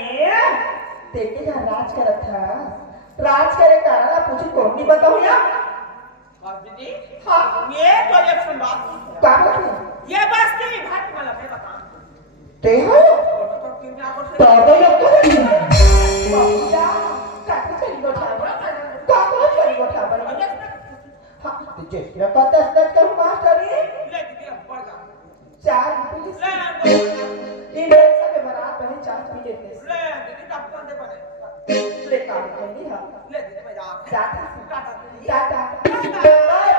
देखे जहाँ राज कर था राज करे कारण आप पूछी कौन नहीं बताऊँ यार दीदी हाँ ये तो एक सुन बात क्या बताऊँ ये बस की बात वाला मैं बता ते हो तो तो ये तो बाबूया काहे चली बैठा काहे चली बैठा बड़ी हाँ तुझे ये पता है कल मास्टर ये ले दीदी बढ़ जा 4 रुपए ले इन सब के बारात में 4 पी लेते ले दीदी डॉक्टर दे बने ले काम कर ली हाँ ले दीदी मैं जा टाटा टाटा टाटा बाय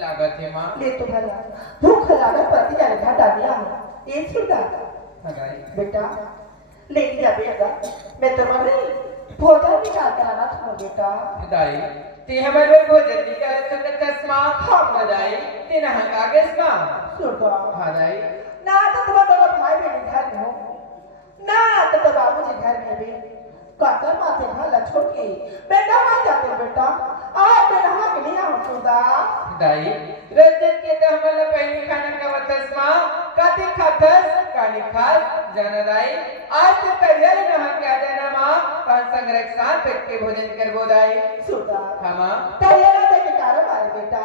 लागत है माँ ले तो भला भूख लागत पति जाने घर डालिया ये सुधा बेटा ले लिया बेटा मैं तो मर रही भोजन निकाल कर आना था बेटा दाई ते हमारे भोजन निकाल कर तस्मा हाँ दाई ते ना हंगा गेस्मा सुधा हाँ दाई ना तो तुम दोनों भाई बहन घर में हो ना तो बाबूजी घर में भी काकर माथे घर लछोड़ के बेटा मान जाते बेटा आप मैं नहा के लिए आऊं सुधा दाई रंजन के तो हमारे पहले खाना का वतस्मा काते खातस कानी खास जाना दाई आज से तैयारी नहा के आ जाना माँ पांच संग्रह साथ बैठ के भोजन कर बो दाई सुधा हाँ माँ तैयारी दे के कारण मारे बेटा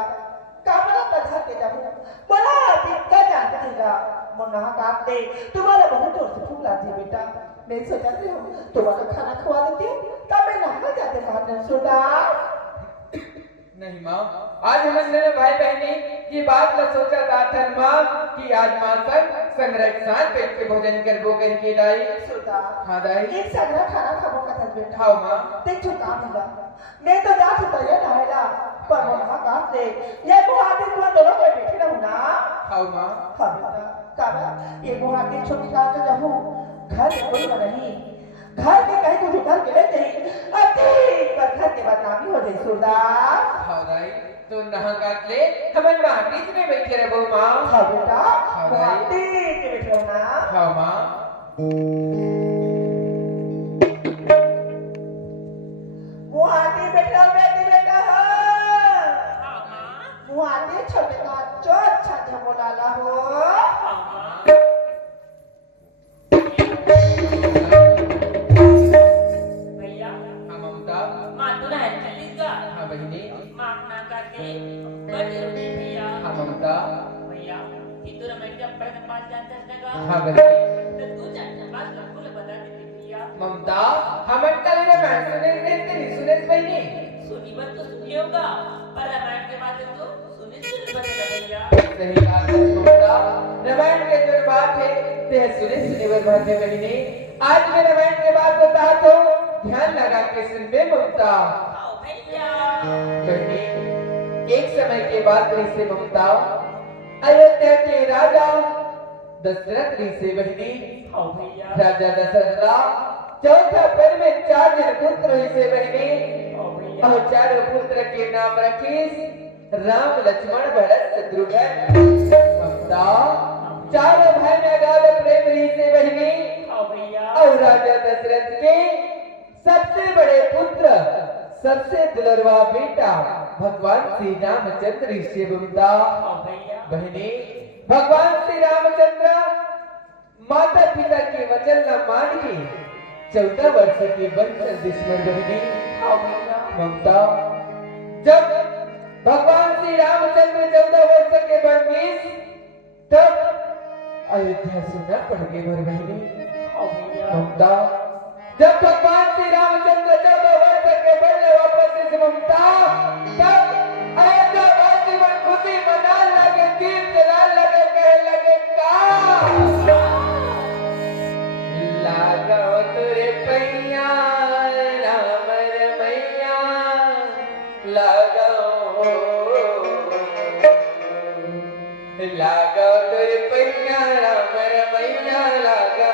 कामला कथा के जाऊं बोला दिक्कत जानते देगा मुन्ना काट दे तुम्हारा बहुत जोर से भूख लगी बेटा मैं सोचा रही हूँ तुम्हारा खाना खवा देती हूँ तब मैं नहा जाते बाहर सुधा नहीं माँ आज हम दोनों भाई बहनी की बात न सोचा था माँ कि आज माँ संग संग्रह साथ बैठ के भोजन करबो करके दाई। सुधा हाँ दाई। एक संग्रह खाना खाबो कथन बेटा हाँ माँ। देख जो काम होगा मैं तो जा चुका है नहायला पर वो काम दे ये गुवाहाटी तुम दोनों को बैठे रहूं ना। हाँ माँ। हाँ बेटा काबा ये गुवाहाटी छोटी गांव से जाऊं घर में कोई नहीं घर में कहीं कुछ उधर के ले जाई अति पर घर के बदनामी हो जाई सुधा। हाँ दाई तो नहा काट ले हमन माटी में बैठे रहो माँ। हाँ बेटा हाँ भाई। गुवाहाटी के बैठे रहूं ना। हाँ माँ। गुवाहाटी बैठे रहो बेटी बेटा गुवाहाटी छोटे का जो अच्छा जो बोला ला हो। भैया हाँ ममता। माँ तू ना चलीस का हाँ बहिनी। माफ ना करके बड़ी रुकी भैया। हाँ ममता। भैया कि तू रमेश जब बड़े के पास जानता है ना हाँ बहिनी। तो तू जानता बात सबको बता देती भैया। ममता हमन कल रामायण सुने नहीं सुने बहिनी। सुनी बात तो सुनी होगा पर रामायण के बाद तो सुनी बता भैया। सही बात है ममता। रामायण के जो बात है ते सुने बात है बहिनी। आज मैं रामायण के बात बताता हूँ ध्यान लगा के सुन बे ममता। आओ भैया। बहिनी एक समय के बाद से ममता अयोध्या के राजा दशरथ से बहिनी। आओ भैया। राजा दशरथ चौथा पर में 4 जन पुत्र से बहिनी। आओ भैया। और 4 पुत्र के नाम रखीस राम लक्ष्मण भरत शत्रुघ्न। ममता 4 भाई में अगाध प्रेम रही से बहिनी। आओ भैया। और राजा दशरथ के सबसे बड़े पुत्र सबसे दुलरवा बेटा भगवान श्री रामचंद्र से ममता। आओ भैया। बहिनी भगवान श्री रामचंद्र माता पिता के वचन न मान के 14 वर्ष के बंचर दुश्मन बहिनी। आओ भैया। ममता जब भगवान श्री रामचंद्र 14 वर्ष के बंदिश तब अयोध्या सुनना पड़ गए भर बहिनी। आओ भैया। ममता जब भगवान श्री रामचंद्र 14 वर्ष के बंदे वापस से ममता तब अयोध्या वासी मन खुशी मना लगे तीर चला लगे कह लगे का लागो तुरे पैया राम मैया लागो तुरे पैया राम मैया लागो।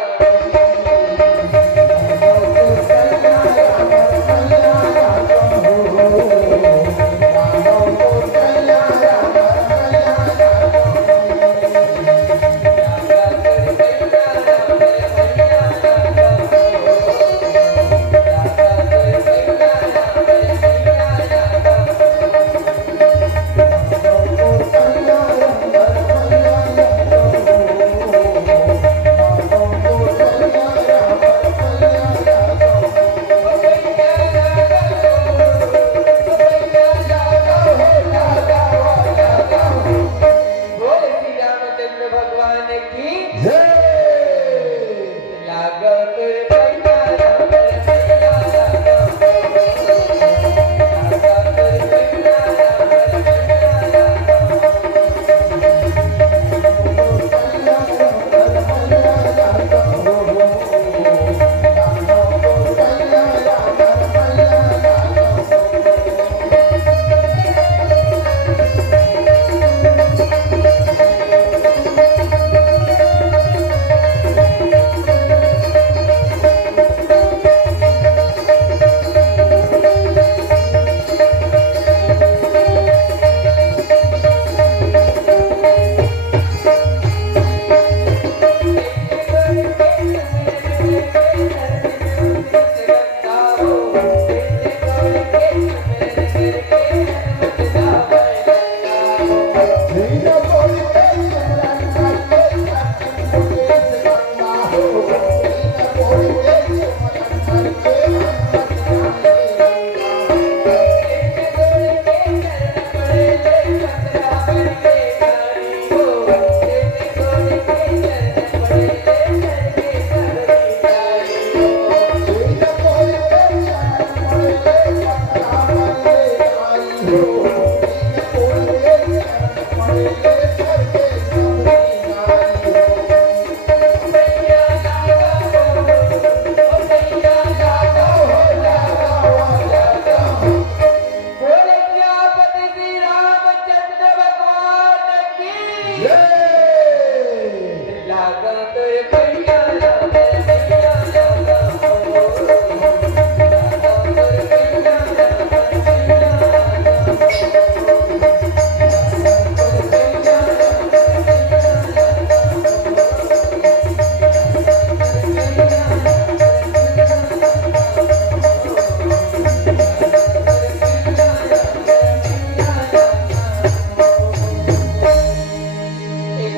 लागा तो भैया लागा भैया लागा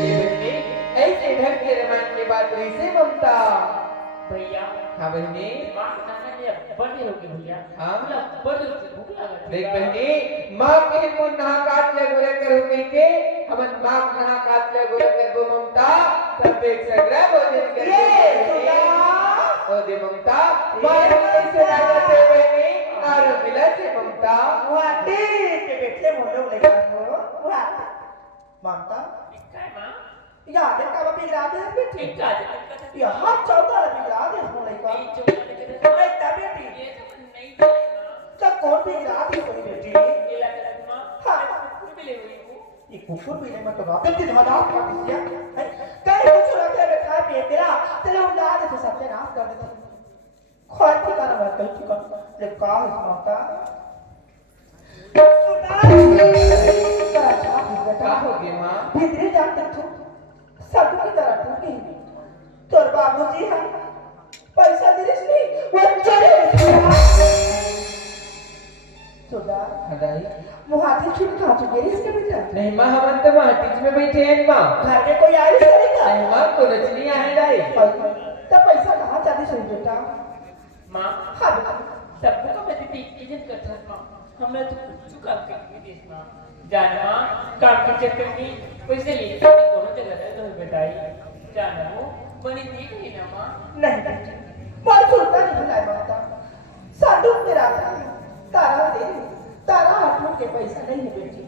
ऐसे ढंग के रमान के बाद रही से ममता। भैया हाँ बहनी माँ खाना लिया बड़ी होगी भैया हाँ? मतलब बड़ी होगी भूख लगा देख बहनी माँ के मुन नहा काट ले गोरे कर हो गई के हमन माँ नहा काट ले गोरे कर वो ममता सब एक सगरा भोजन कर ओ दे ममता माँ से राजा से बहनी आरो मिला से ममता वाटी के बेटे मोलो लेगा हो वाटी ममता काय माँ याद है कब बिगड़ा दे बेटी एक काज ये हाथ चौथा बिगड़ा दे हो लेगा नहीं जो लेके तो ए तबेटी ये तो नहीं जाएगा तब कौन बिगड़ा दी कोई बेटी ये लगा माँ हाँ कुछ भी ले हुई वो ये कुकुर भी नहीं मतलब आप बेटी धोदा का दिया कहीं कुछ रखे बैठा पे तेरा तेरे उड़ा दे तो सबसे नाश कर देते खोर की तरह बात कही थी ले का इस मौका का हो गई माँ भीतरी जाते तू सब की तरह तू की तोर बाबूजी है पैसा दिलिस नहीं वो चले सुधा हदाई मुहाती छुट खा चुके इसके बेटा नहीं माँ हम तो वहाँ टीच में बैठे हैं माँ घर में कोई आई करेगा नहीं माँ को नचनी आए दाई तब पैसा कहाँ जाती सुन बेटा माँ हाँ बेटा सबको का मैं दीदी इज्जत करता माँ हमने तो कुछ काम करके देश माँ जाना काम के चक्कर में पैसे ले कौन जगह है तो बताई जाना वो बनी थी कि ना माँ नहीं बेटी मर सुनता नहीं बुलाए माता साधु मेरा तारा दे तारा हाथ के पैसा नहीं है बेटी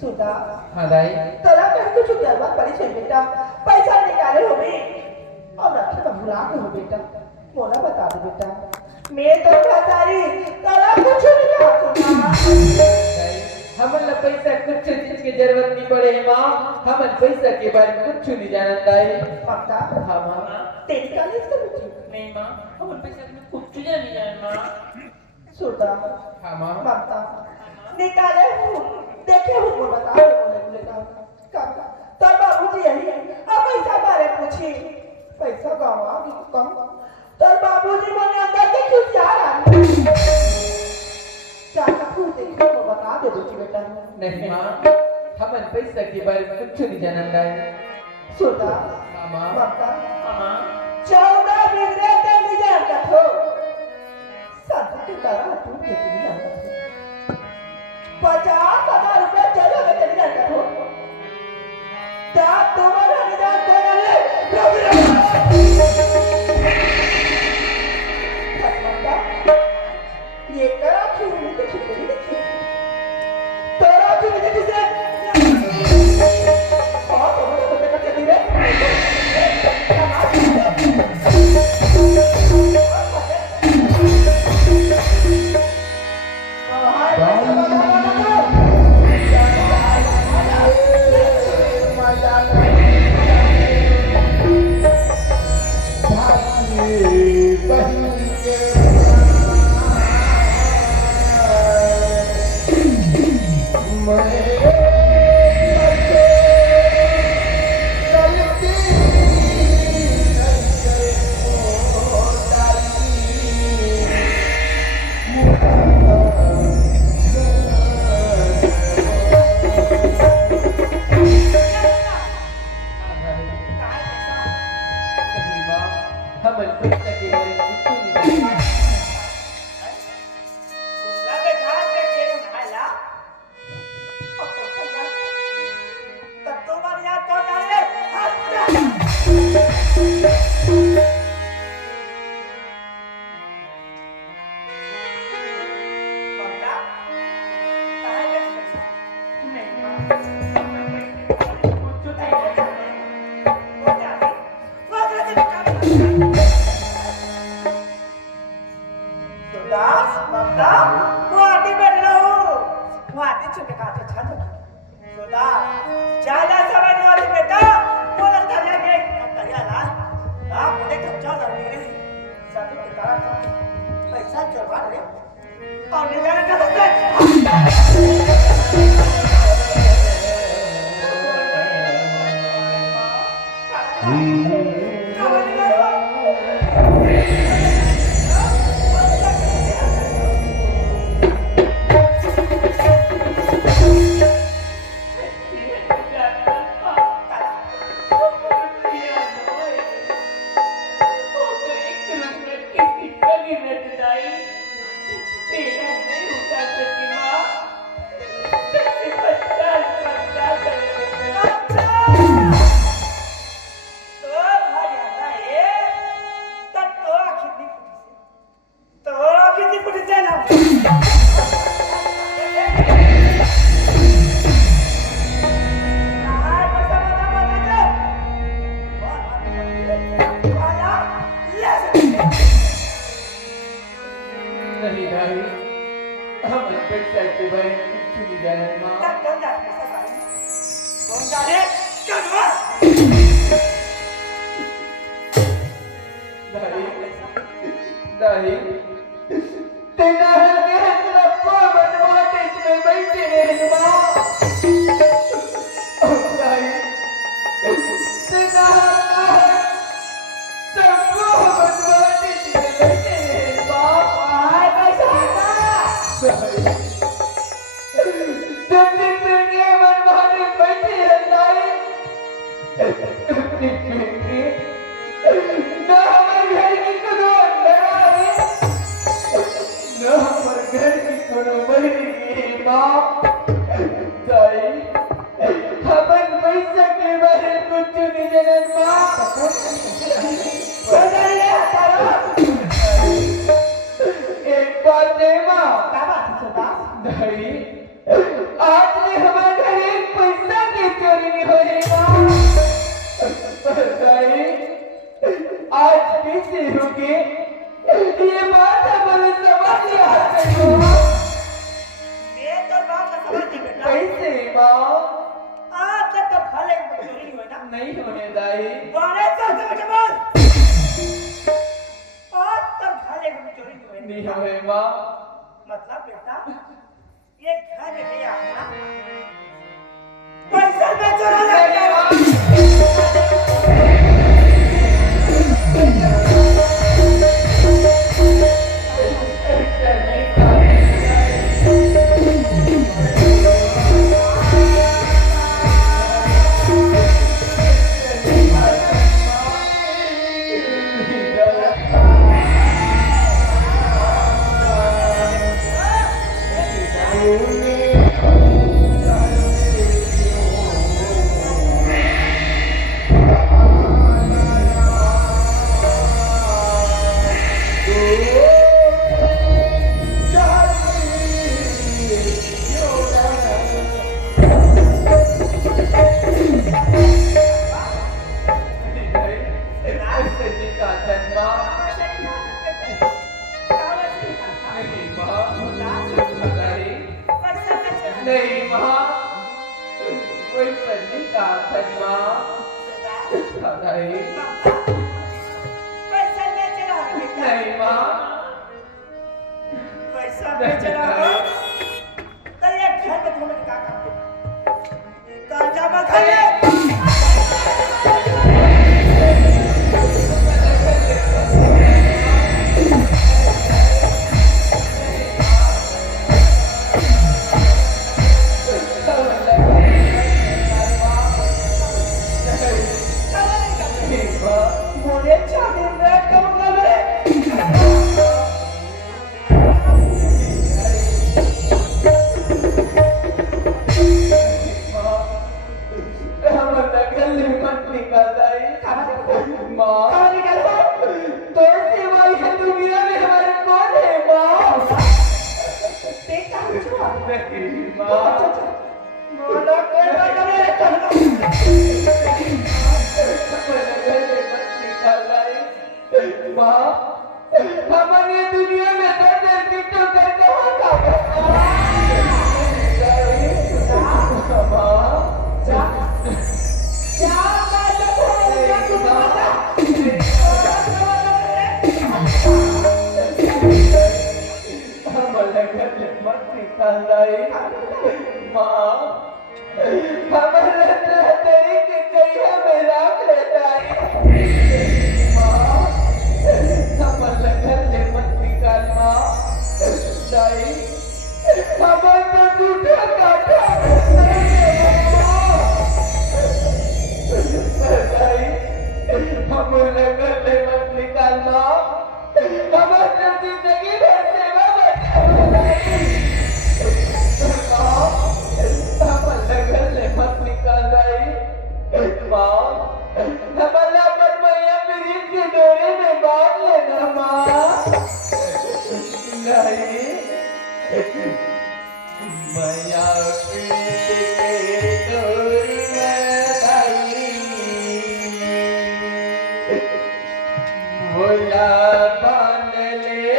सुधा हदाई तारा कहीं कुछ गड़बड़ पड़ी से बेटा पैसा निकाले हो बे और रखे तो भुला के हो बेटा मोला बता दे बेटा मैं तो बता रही तारा कुछ नहीं कहा सुधा हमन ला पैसा कुछ चीज की जरूरत नहीं पड़े है माँ हमन पैसा के बारे में कुछ नहीं जानत दाई माता हाँ माँ तेरी कॉलेज का बेटी नहीं माँ हम उन पैसे में कुछ नहीं जाने माँ सुधा हाँ माँ माता निकाले हूँ देखे हूँ वो बता दे बोले कब तब बाबूजी यही अब पैसा बारे पूछी पैसा गवा कम तब बाबूजी बोले अंदर के क्यों जा रहा चाचा तू देखो वो बता दे बेटा नहीं माँ हमन पैसा के बारे में कुछ नहीं जानत दाई सुधा हाँ माँ माता माँ 14 बिगड़े ते निजान का थो सब के तारा तू कितनी जानता है 50,000 रुपए चलो के निजान का थो ता तुम्हारा निजान करने ये करा क्यों नहीं तो छुपी नहीं तोरा क्यों नहीं किसे और तो बता बता चली रे हमन पैसा के बारे में कुछ नहीं जानत लगे घाट के केरे उठाला और पैसा यार तब तो बार याद कर डाले बंदा कहां है पैसा नहीं मां कुछ नहीं हो जाती वो कैसे निकाल सुदास बंदा वो आटी बैठ रहो वो आटी चुके काटे छाते सुदास ज्यादा समय नहीं बेटा बोला तरह के नहीं नहीं हम पेट साइड पे भाई चुनी जाने मां कौन जा रहे चलवा नहीं तेरा है रब्बा बनवाते में बैठे हैं मां नहीं तेरा है रब्बा बनवाते में बैठे हैं मां आए कैसे जब तेरे बनवाते बैठे हैं नहीं ना हमारे घर की कोनो लड़ा है ना हमारे घर की कोनो बहनी माँ दाई अपन पैसा के बारे में कुछ नहीं जानत माँ बदल ले तारा एक बात है माँ क्या बात है सुधा दाई आज ने हमारे घर एक पैसा की चोरी नहीं हो रही माँ दाई आज कैसे होगी ये बात हमारे समझ नहीं आ रही माँ ये तो बात का समझ नहीं बेटा कैसे माँ आज तक तो खाले चोरी हुआ ना नहीं होने दाई बारे से समझ बोल आज तक खाले चोरी हुआ नहीं होए माँ मतलब बेटा ये घर है अपना पैसा में चोरा नहीं ले माँ नहीं माँ कोई सन्नी का धर्मा नहीं पैसा में चला बेटा नहीं माँ पैसा में चला तो ये घर में घूमने का काम कर्जा मत खाइए मोरे चाबी में कम कर रे माँ कहाँ निकल हो तो सिवाय है दुनिया में हमारे कौन है माँ देखता हूँ छुआ नहीं माँ मोला कोई बात नहीं रे करना माँ हमारे दुनिया में दर्द कितो कर कहाँ का माँ जा क्या बात है तू बता हमारे घर में मत निकाल रही माँ हमारे तेरी के कहीं हमें राख लेता है हमारे घर से मत निकालना, हमारी जिंदगी भर सेवा बचाओ। हमारे घर से मत निकालना माँ, हमारा पर मैया प्रीत की डोरी में बांध लेना माँ। नहीं, मैया प्रीत के डोरी में भोला बांध ले।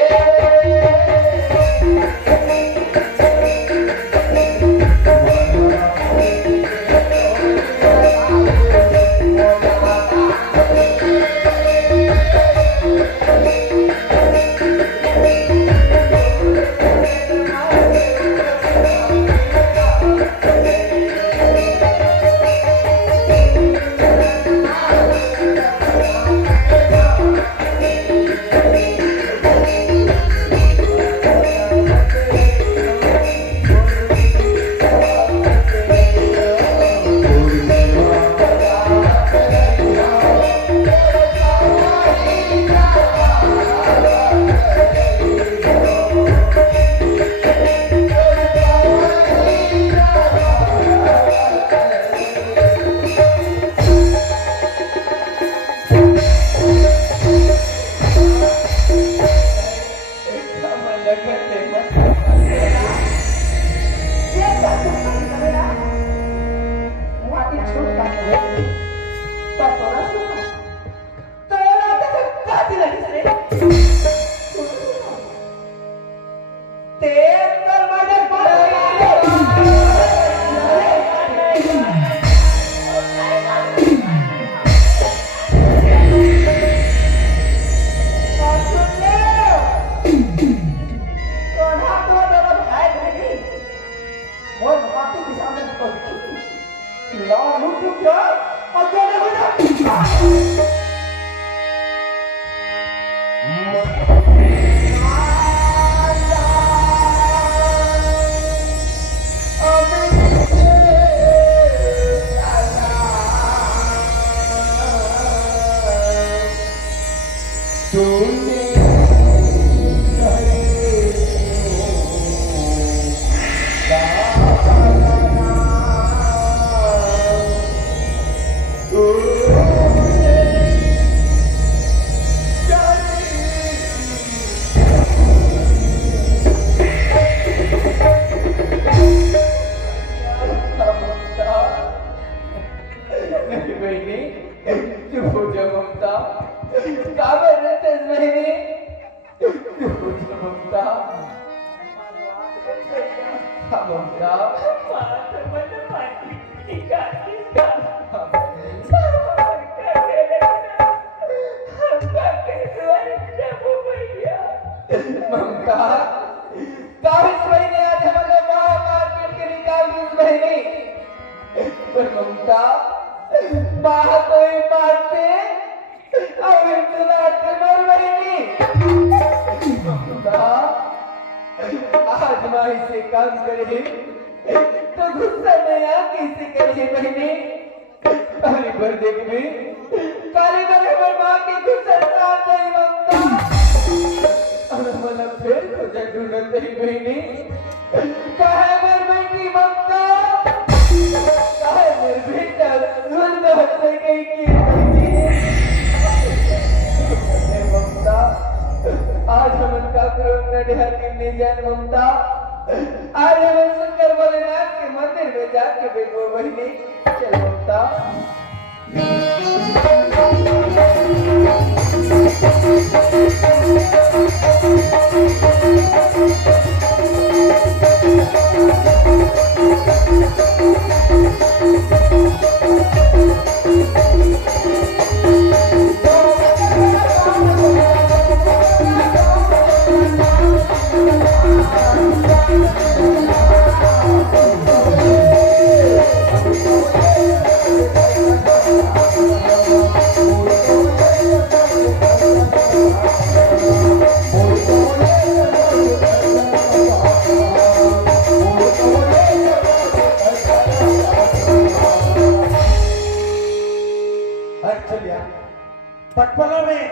बचपना में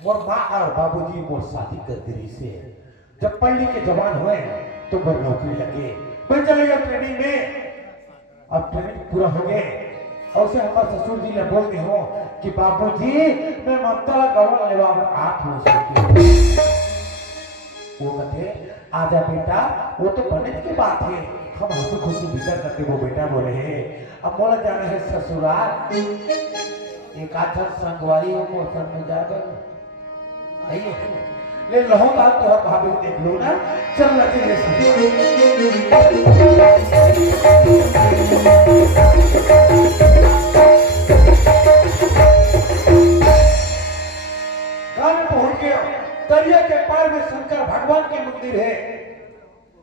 मोर माँ और बाबूजी मोर शादी कर दी से जब पढ़ने के जवान हुए तो मोर नौकरी लगे मैं चले गया ट्रेनिंग में अब ट्रेनिंग पूरा हो गए और से हमारे ससुर जी ने बोल दिए हो कि बाबूजी मैं ममता गवन लेवा आप हो सके वो कहते आजा बेटा वो तो बनने की बात है हम हंसी खुशी विचार करके वो बेटा बोले हैं अब बोला जाना है ससुराल एक आधा संगवारी हो मौसम में जाकर आइए ले लो बात तो भाभी देख लो ना चल लगे गांव में पहुंच गया दरिया के पार में शंकर भगवान के मंदिर है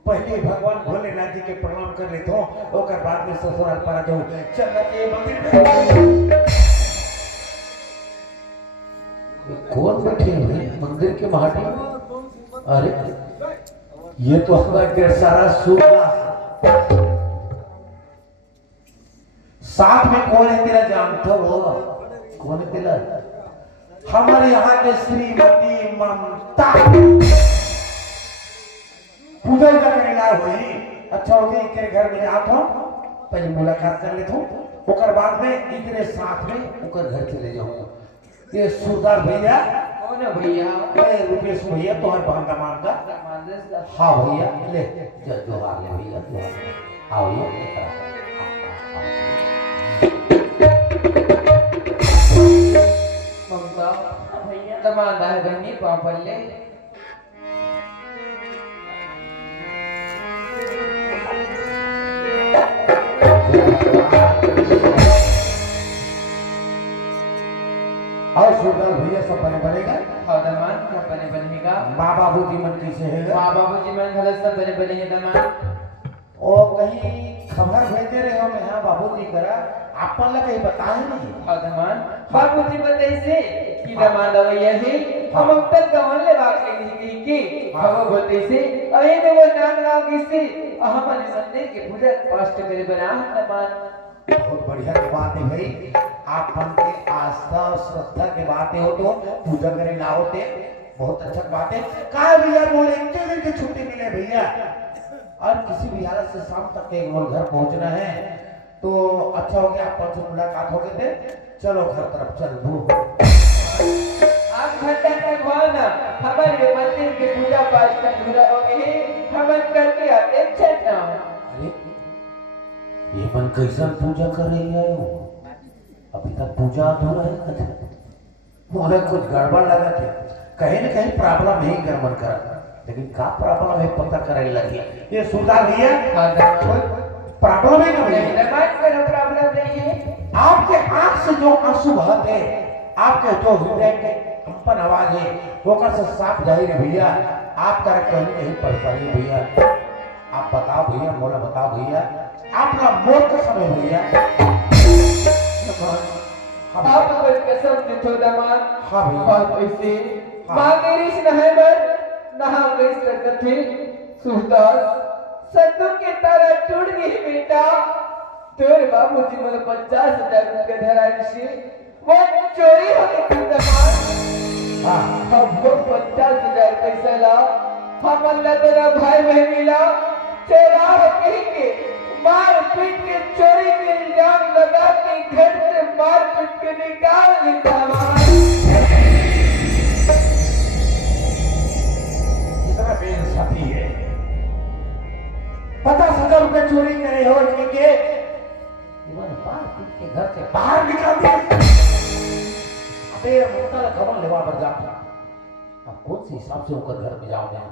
पहले भगवान भोलेनाथ जी के प्रणाम कर लेते हो और बाद में ससुराल पर आ जाओ चल लगे मंदिर कौन बैठे हैं मंदिर के महाटी में अरे ये तो हमारा ढेर सारा सूरदास साथ में कौन है तेरा जानता हो कौन है तेरा हमारे यहाँ के श्रीमती ममता पूजा उजा करने लायक हुई अच्छा हो गया तेरे घर में आता हूँ पहले मुलाकात कर लेता हूँ ओकर बाद में इतने साथ में ओकर घर चले जाऊंगा ये सूरदास भैया कौन है भैया रुपेश भैया तुम्हारे बहन का मान का हाँ भैया ले जोहार ले भैया जोहार आओ ये ममता भैया दमादा है बहनी पापड़ ले और सूरदास भैया सब बने बनेगा हाँ दमान सब बने बनेगा माँ बाबू जी मन कैसे है माँ बाबू जी मन घर सब बने बने हैं दमान और कहीं खबर भेजे रहे हो यहाँ बाबू जी करा आपन लगे कहीं बताए नहीं हाँ दमान बाबू जी बताई से कि दमान दवैया है हम अब तक गवन ले वाक के की हम बताई से अहे ने वो नाम नाम किसी हमारे मंदिर के पूजा पाठ करे बना दमान बहुत बढ़िया की बात है भाई आप मन के आस्था और श्रद्धा के बातें हो तो पूजा करे ना होते बहुत अच्छा बात है कहा भैया बोले एक दिन की छुट्टी मिले भैया और किसी भी हालत से शाम तक एक बार घर पहुंचना है तो अच्छा हो गया आप से मुलाकात हो गए थे चलो घर तरफ चल दो आप घंटा तक वाना हमारे मंदिर के पूजा पाठ का पूरा हो गए हम करके आते चलना अरे ये मन कैसा पूजा कर रही है अभी तक पूजा अधूरा है कथे मुझे कुछ गड़बड़ लगा थे कहीं न कहीं प्रॉब्लम है गड़बड़ करा लेकिन क्या प्रॉब्लम है पता करने लगी ये सुधार भैया प्रॉब्लम है क्या प्रॉब्लम नहीं है आपके आंख से जो आंसू बहते आपके जो हृदय के कंपन आवाज है वो कैसे साफ जाहिर है भैया आपका कहीं कहीं परेशानी भैया आप बताओ भैया मोला बताओ भैया आपका मौत का समय भैया आप पर कसम निथो दमान हाँ भैया बात ऐसे मांगेरिस नहबर नहा गई सकत थे सुहदास सत्तू के तारा टूट गई बेटा तेरे बाबूजी मुझे 50,000 रुपए धराई से वो चोरी हो गई थी दमान हाँ अब वो 50,000 पैसा ला हम अल्लाह तेरा भाई बहन मिला चोरा हो कहीं के मार पीट के चोरी के इल्जाम लगा के घर से मार पीट के निकाल दिया कितना बेइंसाफी है 50,000 रुपए चोरी करे हो इसके मार पीट के घर से बाहर निकाल दिया अबे मुक्ता खबर लेवा पर जा अब कौन सी हिसाब से होकर घर में जाओगे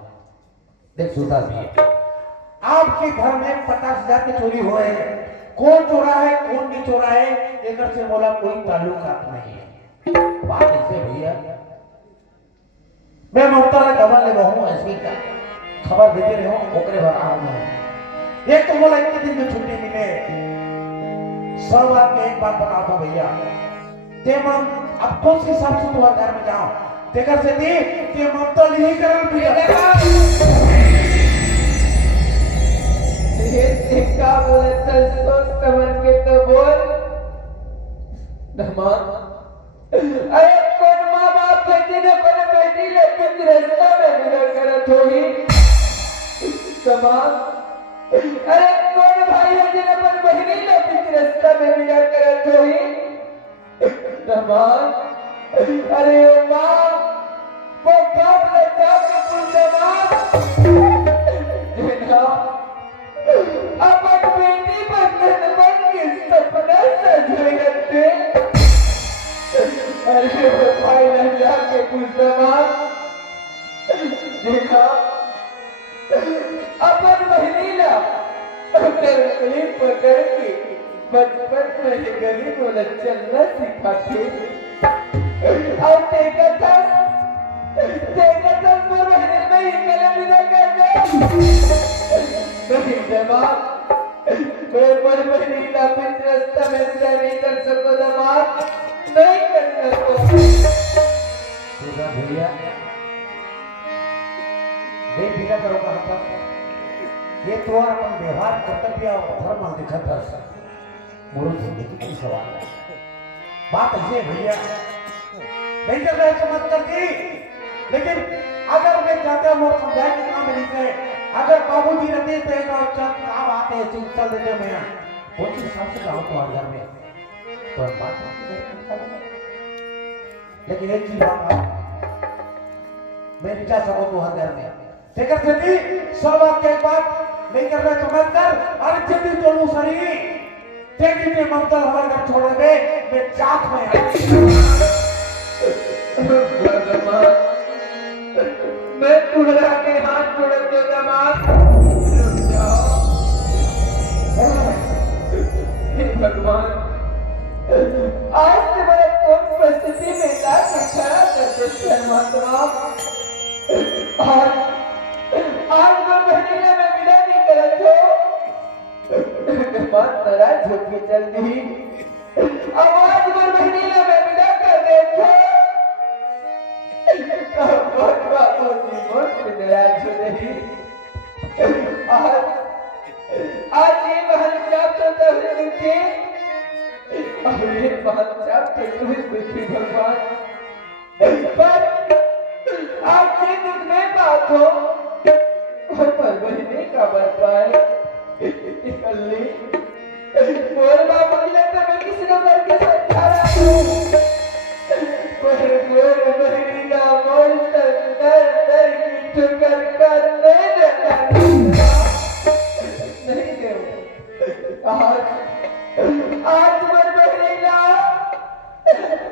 देख सुधा भी आपके घर में 50,000 के चोरी हुए हैं कौन चोरा है कौन नहीं चोरा है एक से बोला कोई ताल्लुकात नहीं है बात ऐसे भैया मैं ममता ने खबर ले रहूं ऐसी का खबर भेजे रहे हो ओकरे भर आ मैं एक तो बोला इतने दिन में छुट्टी मिले सब आपके एक बात बताता हूं भैया ते मन अब कौन से हिसाब से तुम्हारे घर में जाओ तेकर से दी ते ममता नहीं करल भैया क्या बोले तो सोच समझ के तो बोल दमान अरे रास्ता में मिला करत होई समाज अरे कौन भाई है जिन्हें अपन बहनी ना बीच रास्ता में मिला करत होई समाज अरे ओ माँ वो बाप ने जाके पुल जिन्हा अपन बेटी बंधन बन के सपना सजोई रखते अरे वो भाई ने जाके पुल देखा अपन महिला उधर गली पकड़ के बचपन में ये गली बोला चलना सिखाते और देखा था पर महीने में ही गले बिना कर दे नहीं जवाब मैं बड़ी महिला बिन रास्ता में पूरा नहीं कर सको दमाद नहीं कर सको भैया बिना करो कहा था ये तो अपन व्यवहार कर्तव्य और धर्म दिखा था मोर जिंदगी की सवाल है बात ऐसे भैया नहीं कर रहे चमत्कार की लेकिन अगर मैं चाहता हूँ मोर समझाए कि काम मेरी से अगर बाबूजी रहते तो एक और काम आते चल देते मैं वो चीज सबसे गाँव तो घर में तो बात लेकिन एक चीज बात मैं नहीं चाह सकूँ तो हर घर में देखा थे सब आपके बात नहीं कर रहे चमत्कार अरे जल्दी तोड़ू सरी तेजी में ममता हमारे घर छोड़ दे मैं जात में मैं तुम्हारा के हाथ जोड़ दो दमाद हे भगवान आज से बड़ा कौन परिस्थिति में ला के खड़ा करते शर्मात्मा आज वो महीने में मिला नहीं करत हो बात नाराज होके चल दी आवाज वो महीने में मिला कर दे थे बहुत बातों की बहुत नाराज हो रही आज ये महल चाप चलता हुए देखे और ये महल चाप चलते हुए देखे भगवान पर आज ये दुख में बात हो पर महीने का बरपाए इकल्ली मोर बाबू जी लगता मैं किसी को करके समझा रहा हूँ पर मोर महीना मोर दर दर की ठुकर कर नहीं दे आज मोर महीना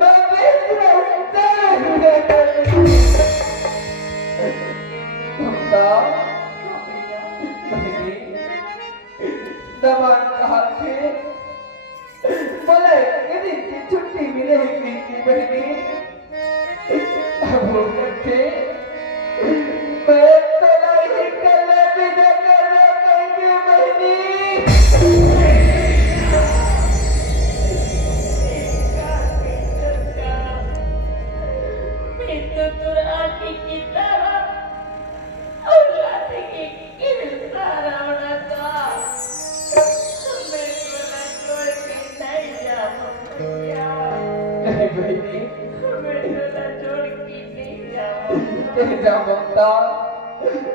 मैं बेच रहा हूँ दमान कहा थे बोले यदि की छुट्टी मिलेगी की बहनी वो कहते मैं तो नहीं कल विदा कर कहीं बहनी तो तुरा की तरह औलाद की किरसा रावणा का नहीं बहनी जा ममता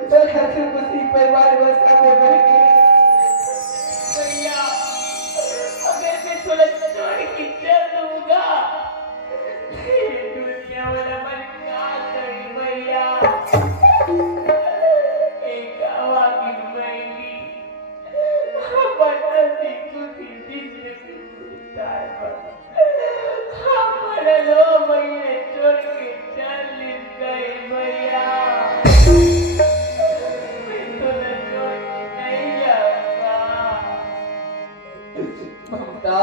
तो हंसी खुशी परिवार बसा में बहनी भैया अगर मैं थोड़ा छोड़ के चल दूंगा दुनिया वाला मन क्या करे भैया एक आवाज़ बहनी बता सी खुशी दिन हमारे 2 महीने छोड़ के चल गए भैया मैं तो छोड़ के नहीं जाऊंगा ममता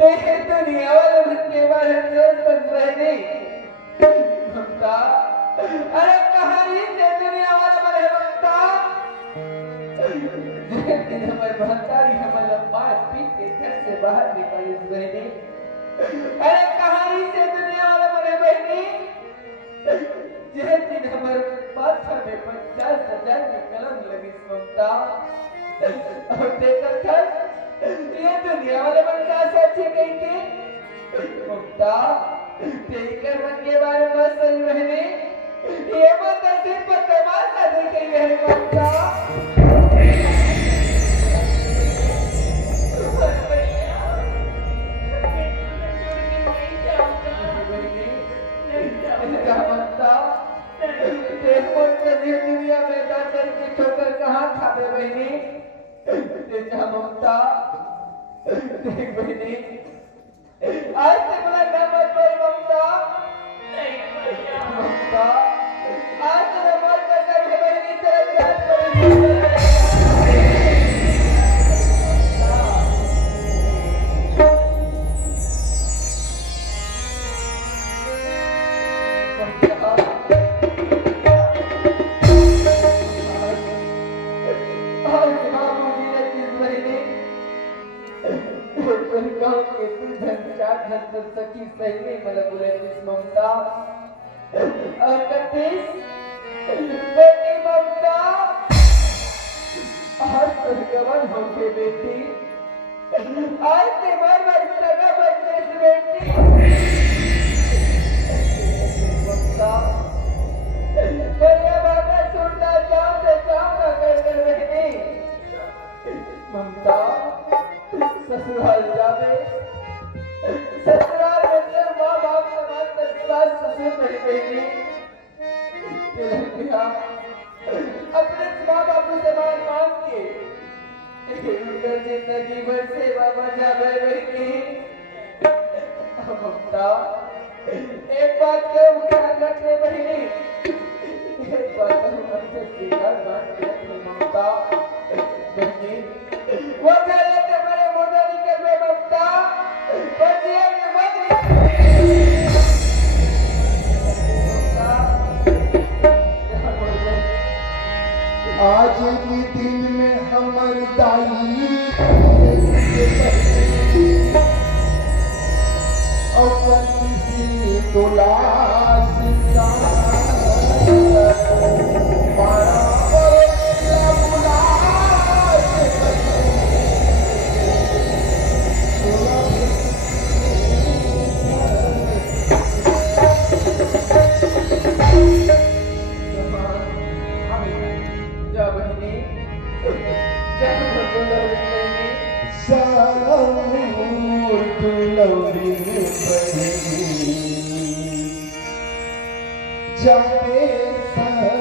देखे दुनिया वाले के बारे में सोच रहे नहीं ममता अरे कहानी से दुनिया वाले बने ममता हमारे भंडारी हमारे मार पीट के घर से बाहर निकाली बहनी अरे कहानी से दुनिया वाले बने बहनी जिस दिन हमारे माथा में 50,000 की कलम लगी ममता और देखा था ये दुनिया वाले बंदा सोचे गई थी ममता तेरी कर्म के बारे में सही बहनी ये मत सिर पर तमाशा देखेंगे ममता। पर भैया मैं तुम्हें छोड़ के नहीं जाऊंगा, नहीं जाऊंगा। जा ममता, देखो कभी दुनिया में दादर की ठोकर कहाँ खावे बहनी। जा ममता, देख बहनी, आज से बुला ना मत बोल ममता। नहीं भैया ममता, आज तेरा मर का सब है बहनी, तेरा याद पड़ेगी। सखी सही में मला बोलायचीस ममता। और कतीस बेटी ममता, आज सरगवन होके बेटी, आज ते मर सगा बचनेस बेटी। ममता, भैया बाबा सुनता जाओ ते जाओ ना कर बहनी। ममता, ससुराल जावे, ससुराल में तेरे माँ बाप समान तेरे सास ससुर नहीं बहनी। तेरा ब्याह अपने माँ बाप से मांग के उनका जिंदगी भर सेवा बजा बहनी। ममता, एक बात के ख्याल रखने बहनी, एक बात हमसे स्वीकार बात रखने ममता। बहनी, वो गलत है मेरे मुंडा निकल में ममता, बचिए मत आज के दिन में हमर दाई और किसी दुलास मारा जा बहनी, जा बहनी। सामूर दुलौरी बड़ी जाते सर